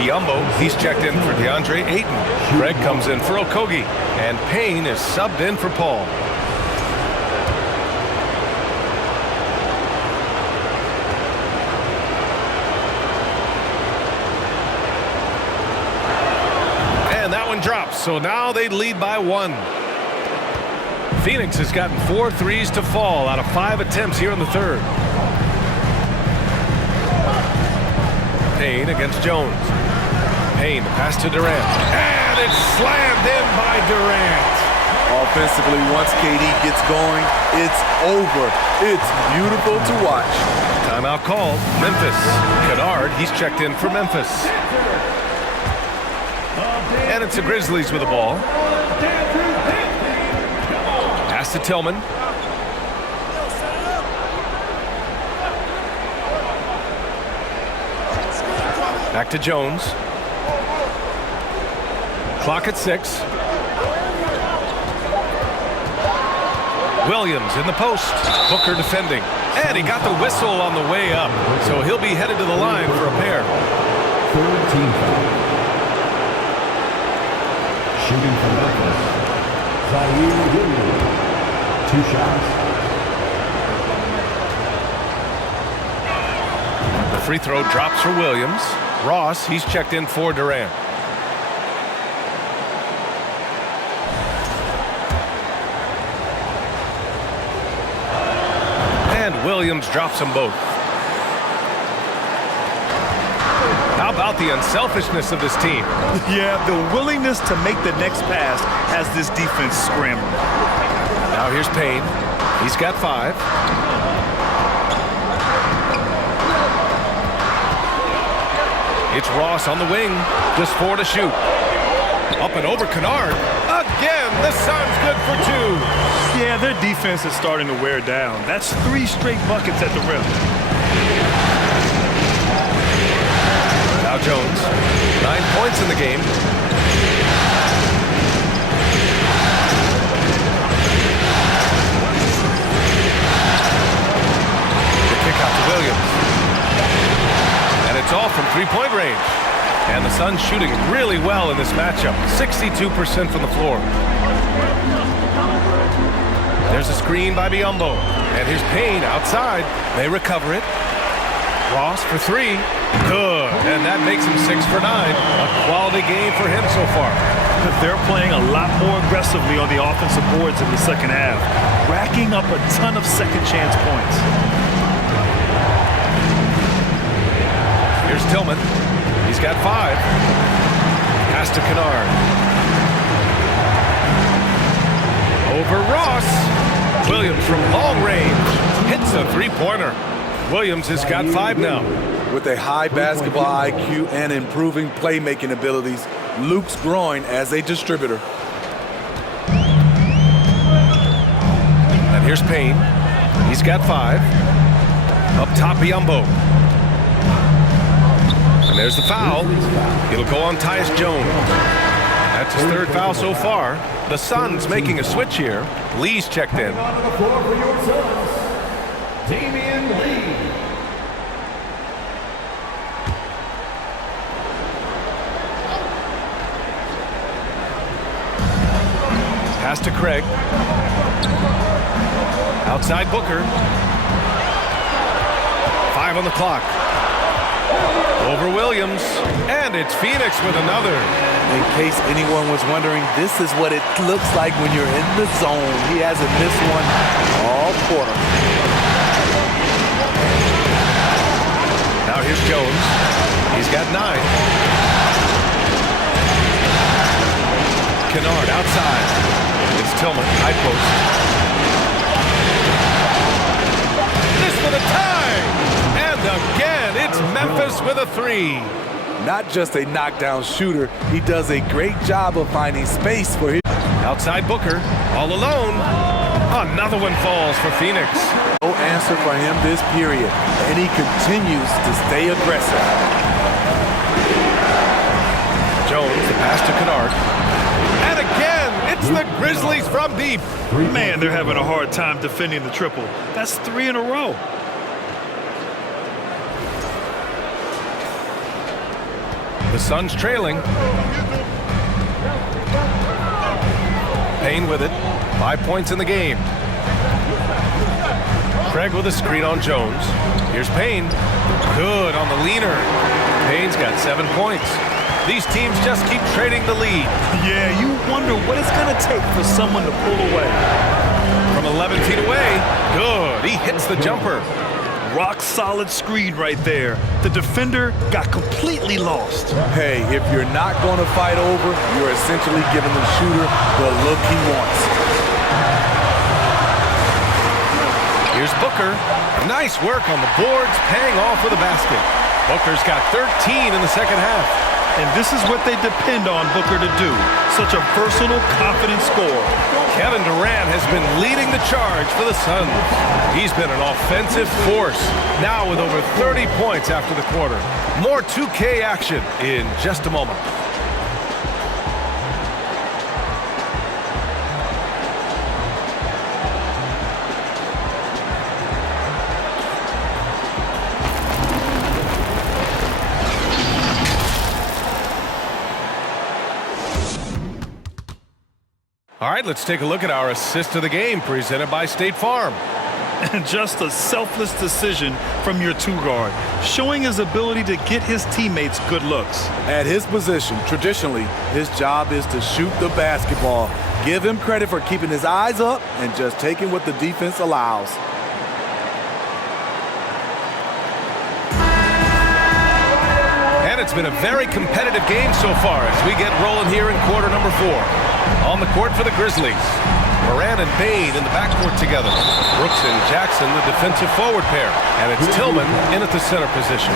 Biyombo, he's checked in for DeAndre Ayton. Greg comes in for Okogie. And Payne is subbed in for Paul. And that one drops, so now they lead by one. Phoenix has gotten 4 threes to fall out of 5 attempts here in the third. Payne against Jones. Payne, pass to Durant. And it's slammed in by Durant. Offensively, once KD gets going, it's over. It's beautiful to watch. Timeout called. Memphis. Kennard, he's checked in for Memphis. And it's the Grizzlies with the ball. Pass to Tillman. Back to Jones. Clock at 6. Williams in the post. Booker defending. And he got the whistle on the way up. So he'll be headed to the line for a pair. Third team foul. Shooting from Memphis, Zaire Williams. 2 shots. The free throw drops for Williams. Ross, he's checked in for Durant. And Williams drops them both. How about the unselfishness of this team? Yeah, the willingness to make the next pass has this defense scrambling. Now here's Payne. He's got 5. It's Ross on the wing. Just 4 to shoot. Up and over Kennard. Again, the Suns good for 2. Yeah, their defense is starting to wear down. That's 3 straight buckets at the rim. Now Jones, 9 points in the game. The kick out to Williams. And it's all from three-point range. And the Suns shooting really well in this matchup. 62% from the floor. There's a screen by Biyombo. And here's Payne outside. They recover it. Ross for 3. Good. And that makes him 6 for 9. A quality game for him so far. They're playing a lot more aggressively on the offensive boards in the second half, racking up a ton of second chance points. Here's Tillman. He's got 5. Pass to Kennard. Over Ross. Williams from long range hits a three-pointer. Williams has got 5 now. With a high basketball IQ and improving playmaking abilities, Luke's growing as a distributor. And here's Payne. He's got 5. Up top, Biyombo. And there's the foul. It'll go on Tyus Jones. That's his 3rd foul so far. The Suns making a switch here. Lee's checked in. On the floor for your Suns, Damian Lee. Pass to Craig. Outside Booker. 5 on the clock. Over Williams. And it's Phoenix with another. In case anyone was wondering, this is what it looks like when you're in the zone. He hasn't missed one all quarter. Now here's Jones. He's got 9. Kennard outside. It's Tillman, high post. This for the tie! And again, it's Memphis with a 3. Not just a knockdown shooter, he does a great job of finding space for his... Outside Booker, all alone. Another one falls for Phoenix. No answer for him this period, and he continues to stay aggressive. Jones, the pass to Kennard. And again, it's the Grizzlies from deep. Man, they're having a hard time defending the triple. That's 3 in a row. The Suns trailing. Payne with it. 5 points in the game. Craig with a screen on Jones. Here's Payne. Good on the leaner. Payne's got 7 points. These teams just keep trading the lead. Yeah, you wonder what it's going to take for someone to pull away. From 11 feet away. Good. He hits the jumper. Rock solid screen right there. The defender got completely lost. Hey, if you're not going to fight over, you're essentially giving the shooter the look he wants. Here's Booker. Nice work on the boards, paying off with a basket. Booker's got 13 in the second half. And this is what they depend on Booker to do. Such a versatile, confident scorer. Kevin Durant has been leading the charge for the Suns. He's been an offensive force, now with over 30 points after the quarter. More 2K action in just a moment. All right, let's take a look at our assist of the game presented by State Farm. And just a selfless decision from your 2-guard, showing his ability to get his teammates good looks. At his position, traditionally, his job is to shoot the basketball. Give him credit for keeping his eyes up and just taking what the defense allows. And it's been a very competitive game so far as we get rolling here in quarter number 4. On the court for the Grizzlies, Moran and Payne in the backcourt together. Brooks and Jackson, the defensive forward pair. And it's Tillman in at the center position.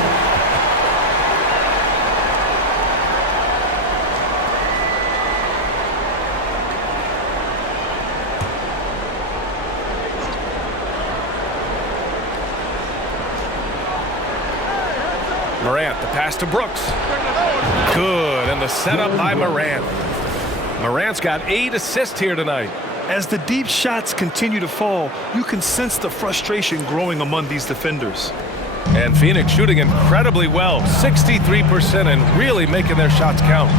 Morant, the pass to Brooks. Good, and the setup by Morant. Morant's got 8 assists here tonight. As the deep shots continue to fall, you can sense the frustration growing among these defenders. And Phoenix shooting incredibly well, 63%, and really making their shots count.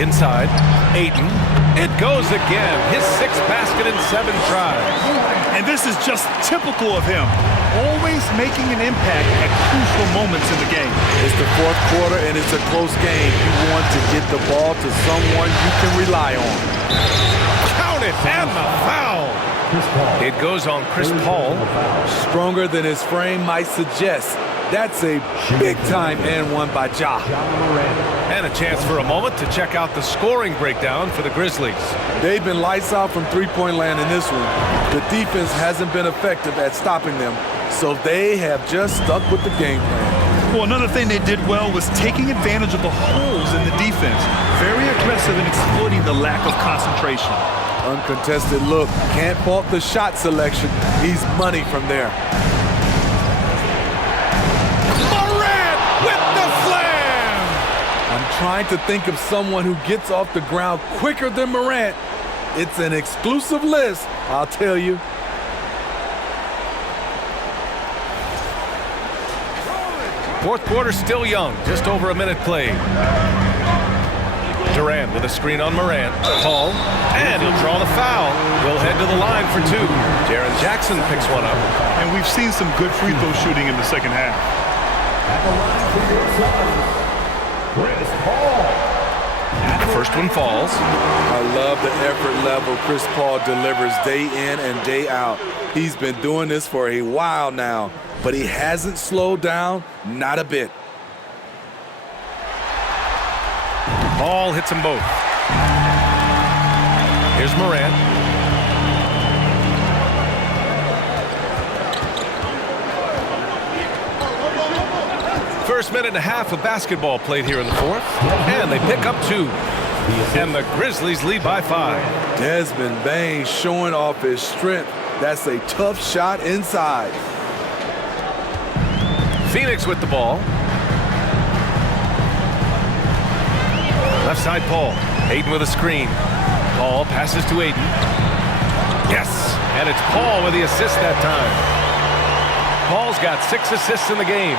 Inside, Ayton. It goes again. His 6th basket in 7 tries. And this is just typical of him, always making an impact at crucial moments in the game. It's the 4th quarter and it's a close game. You want to get the ball to someone you can rely on. Count it, and the foul. It goes on Chris Paul. Stronger than his frame might suggest. That's a big-time and one by Ja. And a chance for a moment to check out the scoring breakdown for the Grizzlies. They've been lights out from three-point land in this one. The defense hasn't been effective at stopping them, so they have just stuck with the game plan. Well, another thing they did well was taking advantage of the holes in the defense. Very aggressive in exploiting the lack of concentration. Uncontested look. Can't fault the shot selection. He's money from there. Trying to think of someone who gets off the ground quicker than Morant. It's an exclusive list, I'll tell you. Fourth quarter still young, just over a minute played. Durant with a screen on Morant. Paul, and he'll draw the foul. We'll head to the line for 2. Jaren Jackson picks one up. And we've seen some good free throw shooting in the second half. At the line for your Suns, Chris Paul. First one falls. I love the effort level Chris Paul delivers day in and day out. He's been doing this for a while now, but he hasn't slowed down, not a bit. Ball hits them both. Here's Morant. First minute and a half of basketball played here in the 4th, and they pick up 2. And the Grizzlies lead by 5. Desmond Bane showing off his strength. That's a tough shot inside. Phoenix with the ball. Left side, Paul. Ayton with a screen. Paul passes to Ayton. Yes, and it's Paul with the assist that time. Paul's got 6 assists in the game.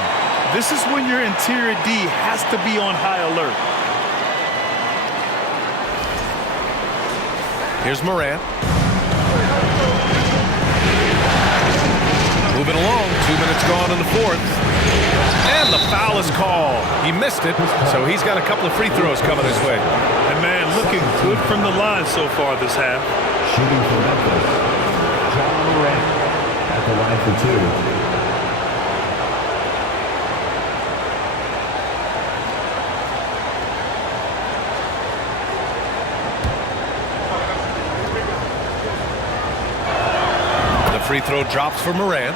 This is when your interior D has to be on high alert. Here's Morant. Moving along, 2 minutes gone in the fourth. And the foul is called. He missed it, so he's got a couple of free throws coming his way. And man, looking good from the line so far this half. Shooting for Memphis, John Morant at the line for 2. The free throw drops for Morant.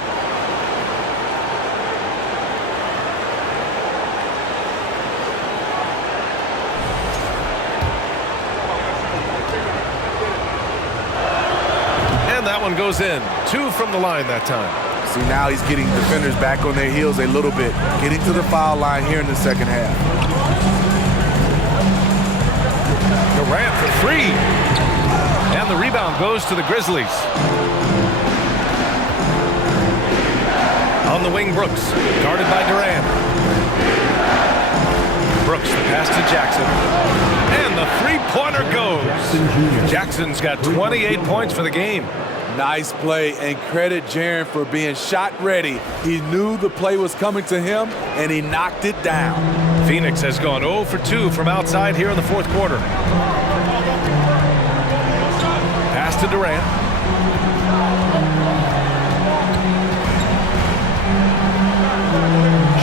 That one goes in. 2 from the line that time. See, now he's getting defenders back on their heels a little bit, getting to the foul line here in the second half. Durant for 3. And the rebound goes to the Grizzlies. On the wing, Brooks, guarded by Durant. Brooks, the pass to Jackson. And the three-pointer goes. Jackson's got 28 points for the game. Nice play, and credit Jaren for being shot ready. He knew the play was coming to him, and he knocked it down. Phoenix has gone 0 for 2 from outside here in the fourth quarter. Pass to Durant.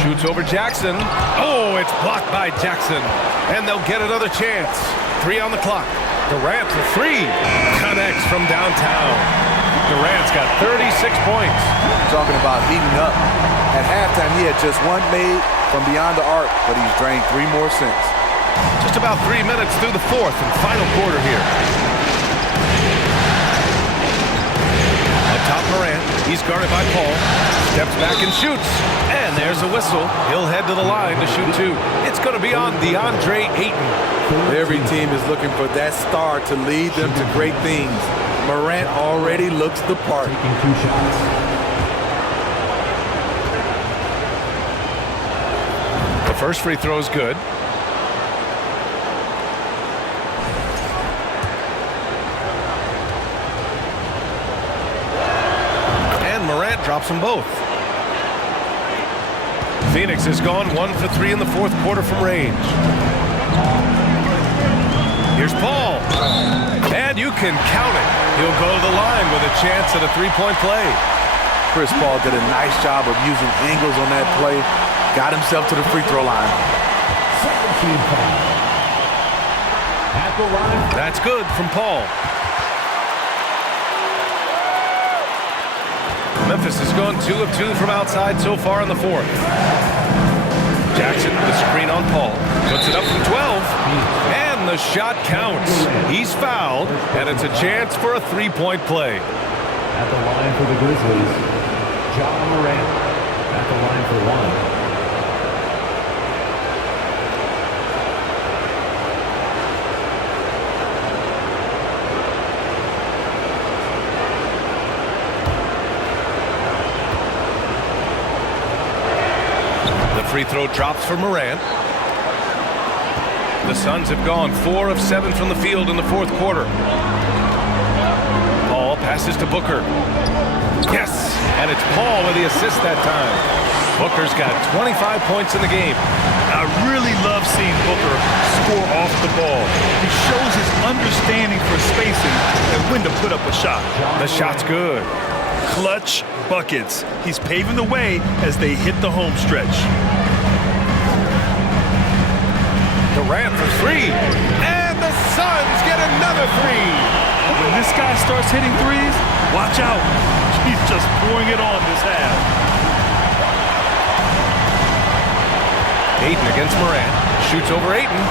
Shoots over Jackson. Oh, it's blocked by Jackson. And they'll get another chance. 3 on the clock. Durant for 3. Connects from downtown. Durant's got 36 points. Talking about heating up. At halftime, he had just 1 made from beyond the arc, but he's drained 3 more since. Just about 3 minutes through the fourth and final quarter here. Up top, Morant. He's guarded by Paul. Steps back and shoots. And there's a whistle. He'll head to the line to shoot 2. It's going to be on DeAndre Ayton. Every team is looking for that star to lead them to great things. Morant already looks the part. Taking 2 shots. The first free throw is good. And Morant drops them both. Phoenix has gone 1 for 3 in the fourth quarter from range. Here's Paul. And you can count it. He'll go to the line with a chance at a 3-point play. Chris Paul did a nice job of using angles on that play. Got himself to the free throw line. 17 foul. At the line. That's good from Paul. Memphis has gone 2 of 2 from outside so far in the fourth. Jackson with a screen on Paul. Puts it up from 12. And the shot counts. He's fouled, and it's a chance for a 3-point play. At the line for the Grizzlies, John Morant. At the line for 1. Free throw drops for Morant. The Suns have gone 4 of 7 from the field in the fourth quarter. Paul passes to Booker. Yes, and it's Paul with the assist that time. Booker's got 25 points in the game. I really love seeing Booker score off the ball. He shows his understanding for spacing and when to put up a shot. The shot's good. Clutch buckets. He's paving the way as they hit the home stretch. Durant for 3. And the Suns get another 3. When this guy starts hitting threes, watch out. He's just pouring it on this half. Ayton against Morant. Shoots over Ayton.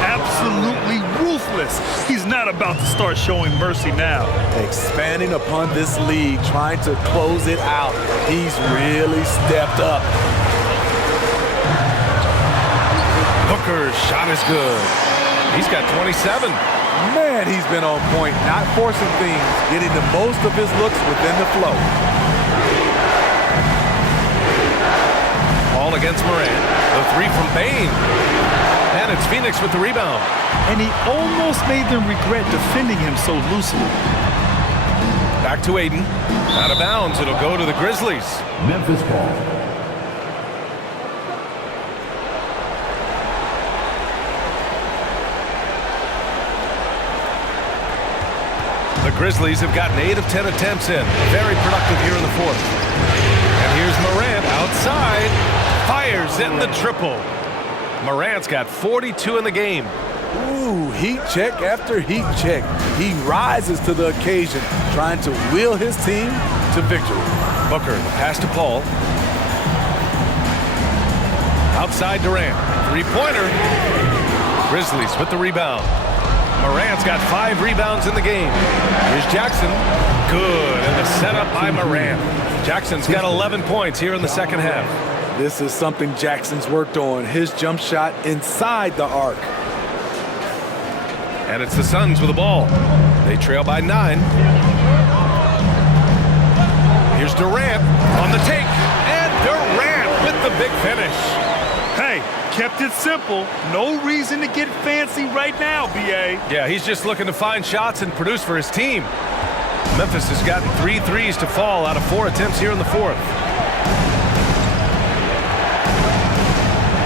Absolutely ruthless. He's not about to start showing mercy now. Expanding upon this lead, trying to close it out. He's really stepped up. Booker's shot is good. He's got 27. Man, he's been on point, not forcing things, getting the most of his looks within the flow. All against Morant. The three from Bane. And it's Phoenix with the rebound. And he almost made them regret defending him so loosely. Back to Aiden. Out of bounds. It'll go to the Grizzlies. Memphis ball. The Grizzlies have gotten 8 of 10 attempts in. Very productive here in the fourth. And here's Morant outside. Fires in the triple. Morant's got 42 in the game. Ooh, heat check after heat check. He rises to the occasion, trying to wheel his team to victory. Booker, the pass to Paul. Outside Durant. Three-pointer. Grizzlies with the rebound. Morant's got 5 rebounds in the game. Here's Jackson. Good, and the setup by Morant. Jackson's got 11 points here in the second half. This is something Jackson's worked on, his jump shot inside the arc. And it's the Suns with the ball. They trail by 9. Here's Durant on the take, and Durant with the big finish. Hey, kept it simple. No reason to get fancy right now, B.A. Yeah, he's just looking to find shots and produce for his team. Memphis has gotten 3 threes to fall out of 4 attempts here in the fourth.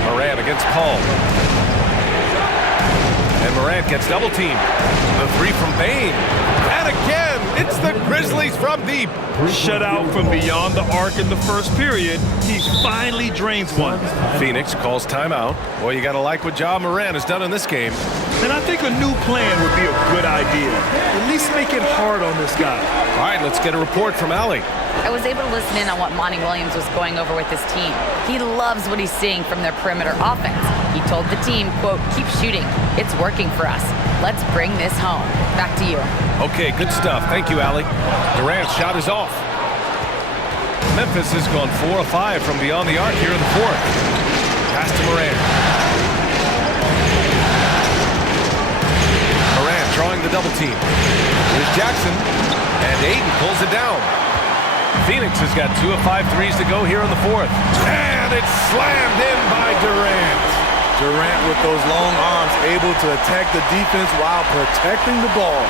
Morant against Paul. And Morant gets double teamed. The three from Bane. And again, it's the Grizzlies from deep. Shut out from beyond the arc in the first period. He finally drains one. Phoenix calls timeout. Boy, you got to like what Ja Morant has done in this game. And I think a new plan would be a good idea. At least make it hard on this guy. All right, let's get a report from Allie. I was able to listen in on what Monty Williams was going over with his team. He loves what he's seeing from their perimeter offense. He told the team, quote, "Keep shooting. It's working for us. Let's bring this home." Back to you. Okay, good stuff. Thank you, Allie. Durant's shot is off. Memphis has gone 4 of 5 from beyond the arc here in the fourth. Pass to Morant. Morant drawing the double team. Here's Jackson, and Aiden pulls it down. Phoenix has got 2 of 5 threes to go here in the fourth. And it's slammed in by Durant. Durant with those long arms able to attack the defense while protecting the ball.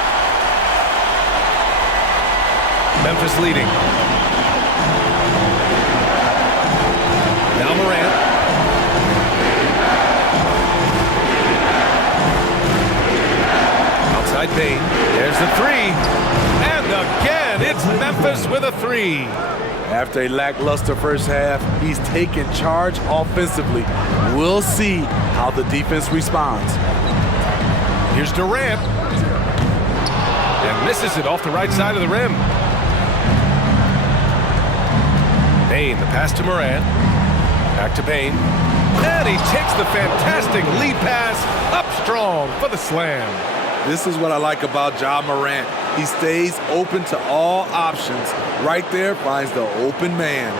Memphis leading. Now Morant. Outside Bane. There's the three. And again, it's Memphis with a three. After a lackluster first half, he's taken charge offensively. We'll see how the defense responds. Here's Durant. And misses it off the right side of the rim. Bane, the pass to Morant. Back to Bane. And he takes the fantastic lead pass up strong for the slam. This is what I like about Ja Morant. He stays open to all options. Right there finds the open man.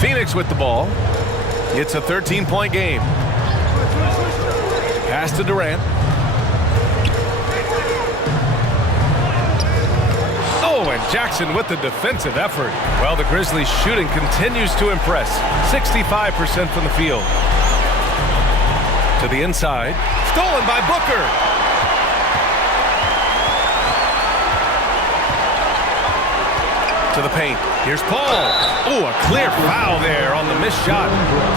Phoenix with the ball. It's a 13-point game. Pass to Durant. Oh, and Jackson with the defensive effort. Well, the Grizzlies shooting continues to impress. 65% from the field. To the inside. Stolen by Booker. To the paint. Here's Paul. Oh, a clear foul there on the missed shot.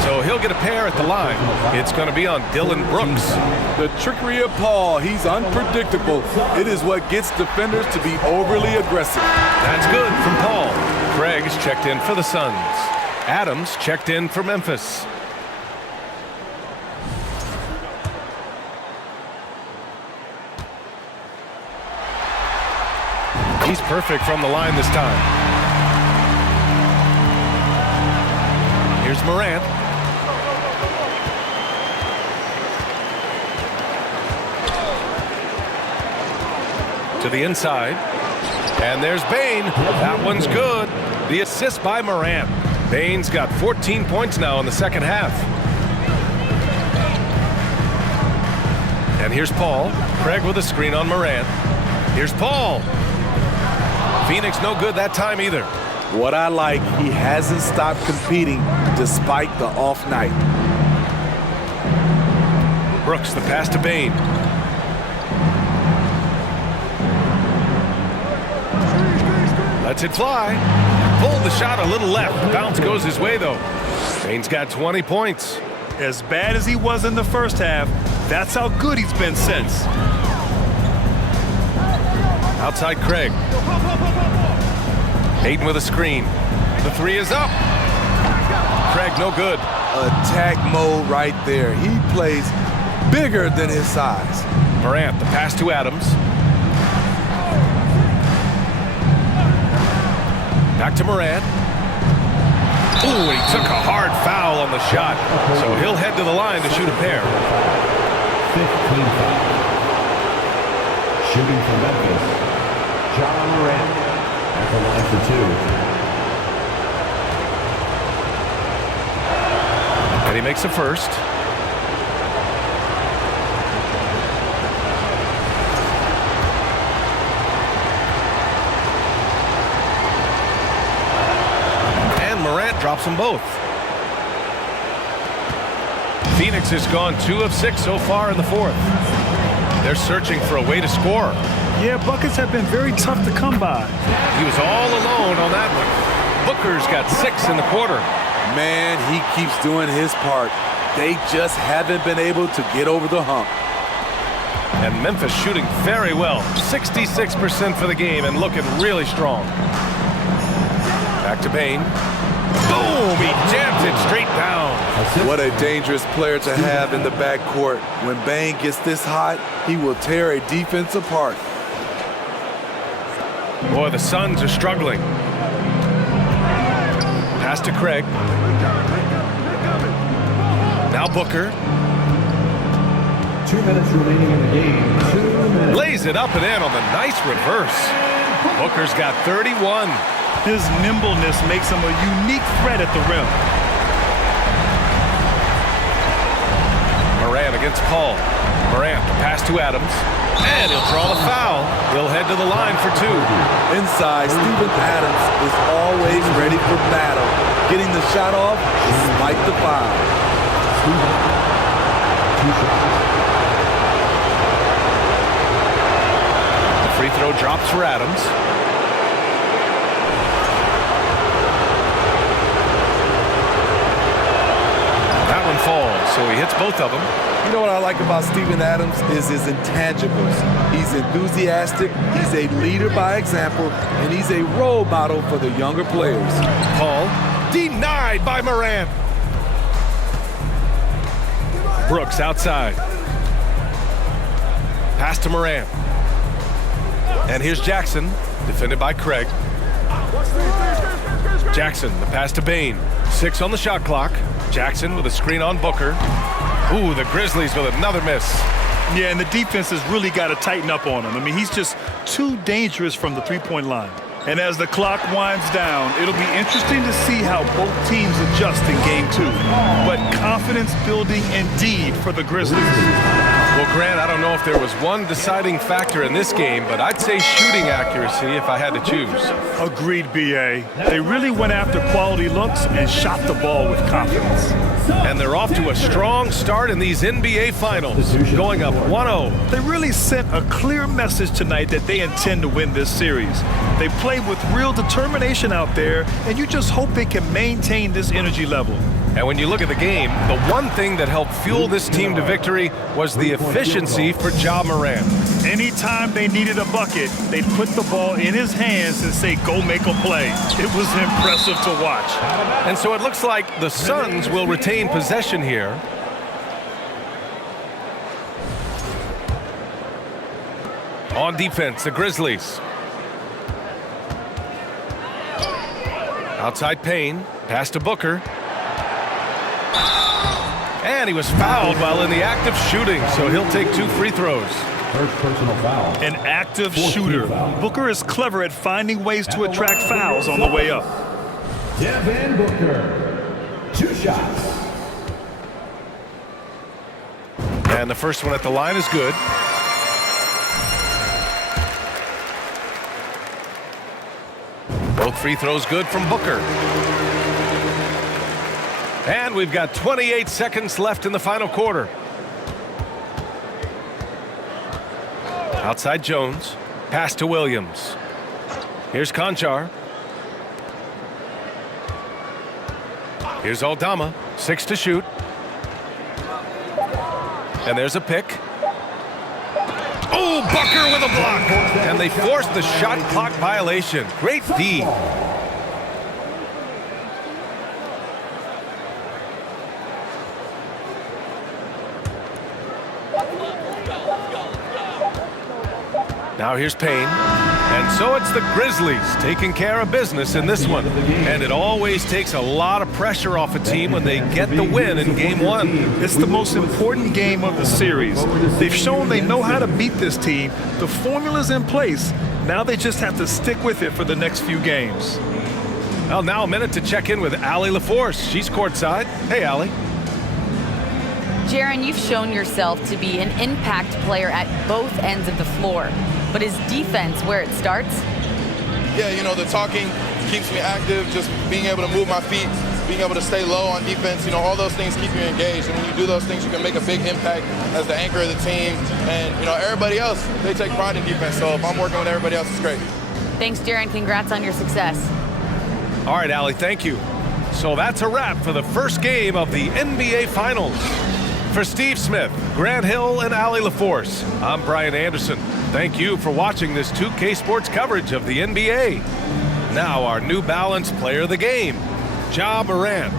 So he'll get a pair at the line. It's going to be on Dylan Brooks. The trickery of Paul, he's unpredictable. It is what gets defenders to be overly aggressive. That's good from Paul. Craig's checked in for the Suns. Adams checked in for Memphis. He's perfect from the line this time. Here's Morant. To the inside. And there's Bane. That one's good. The assist by Morant. Bane's got 14 points now in the second half. And here's Paul. Craig with a screen on Morant. Here's Paul. Phoenix no good that time either. What I like, he hasn't stopped competing despite the off night. Brooks, the pass to Bane. Lets it fly. Pulled the shot a little left. The bounce goes his way, though. Bane's got 20 points. As bad as he was in the first half, that's how good he's been since. Outside Craig. Hayden with a screen. The three is up. Craig no good. Attack mode right there. He plays bigger than his size. Morant, the pass to Adams. Back to Morant. Ooh, he took a hard foul on the shot. So he'll head to the line to shoot a pair. 15 foul. Shooting for Memphis, John Morant at the line for 2. And he makes a first. And Morant drops them both. Phoenix has gone 2 of 6 so far in the fourth. They're searching for a way to score. Yeah, buckets have been very tough to come by. He was all alone on that one. Booker's got 6 in the quarter. Man, he keeps doing his part. They just haven't been able to get over the hump. And Memphis shooting very well. 66% for the game and looking really strong. Back to Bane. Boom! He jams it straight down. What a dangerous player to have in the backcourt. When Bane gets this hot, he will tear a defense apart. Boy, the Suns are struggling. Pass to Craig. Now Booker. 2 minutes remaining in the game. 2 minutes. Lays it up and in on the nice reverse. Booker's got 31. His nimbleness makes him a unique threat at the rim. Morant against Paul. Morant, the pass to Adams. And he'll draw the foul. He'll head to the line for 2. Inside, Steven Adams is always ready for battle, getting the shot off despite the foul. The free throw drops for Adams. That one falls, so he hits both of them. You know what I like about Steven Adams is his intangibles. He's enthusiastic, he's a leader by example, and he's a role model for the younger players. Paul denied by Morant. Brooks outside. Pass to Morant. And here's Jackson, defended by Craig. Jackson, the pass to Bane. 6 on the shot clock. Jackson with a screen on Booker. Ooh, the Grizzlies with another miss. Yeah, and the defense has really got to tighten up on him. I mean, he's just too dangerous from the three-point line. And as the clock winds down, it'll be interesting to see how both teams adjust in Game 2. But confidence building indeed for the Grizzlies. Well, Grant, I don't know if there was one deciding factor in this game, but I'd say shooting accuracy if I had to choose. Agreed, B.A. They really went after quality looks and shot the ball with confidence. And they're off to a strong start in these NBA Finals, going up 1-0. They really sent a clear message tonight that they intend to win this series. They played with real determination out there, and you just hope they can maintain this energy level. And when you look at the game, the one thing that helped fuel this team to victory was the efficiency for Ja Morant. Anytime they needed a bucket, they'd put the ball in his hands and say, go make a play. It was impressive to watch. And so it looks like the Suns will retain possession here. On defense, the Grizzlies. Outside Payne, pass to Booker. And he was fouled while in the act of shooting, so he'll take 2 free throws. First personal foul. An active shooter. Booker is clever at finding ways to attract fouls on the way up. Devin Booker, 2 shots. And the first one at the line is good. Both free throws good from Booker. And we've got 28 seconds left in the final quarter. Outside Jones. Pass to Williams. Here's Conchar. Here's Aldama. 6 to shoot. And there's a pick. Oh, Booker with a block. And they forced the shot clock violation. Great D. Now here's Payne. And so it's the Grizzlies taking care of business in this one. And it always takes a lot of pressure off a team when they get the win in game 1. It's the most important game of the series. They've shown they know how to beat this team. The formula's in place. Now they just have to stick with it for the next few games. Well, now a minute to check in with Allie LaForce. She's courtside. Hey, Allie. Jaron, you've shown yourself to be an impact player at both ends of the floor. But is defense where it starts? Yeah, you know, the talking keeps me active, just being able to move my feet, being able to stay low on defense, you know, all those things keep you engaged. And when you do those things, you can make a big impact as the anchor of the team. And, you know, everybody else, they take pride in defense. So if I'm working with everybody else, it's great. Thanks, Jaron. Congrats on your success. All right, Allie, thank you. So that's a wrap for the first game of the NBA Finals. For Steve Smith, Grant Hill, and Allie LaForce, I'm Brian Anderson. Thank you for watching this 2K Sports coverage of the NBA. Now our New Balance player of the game, Ja Morant.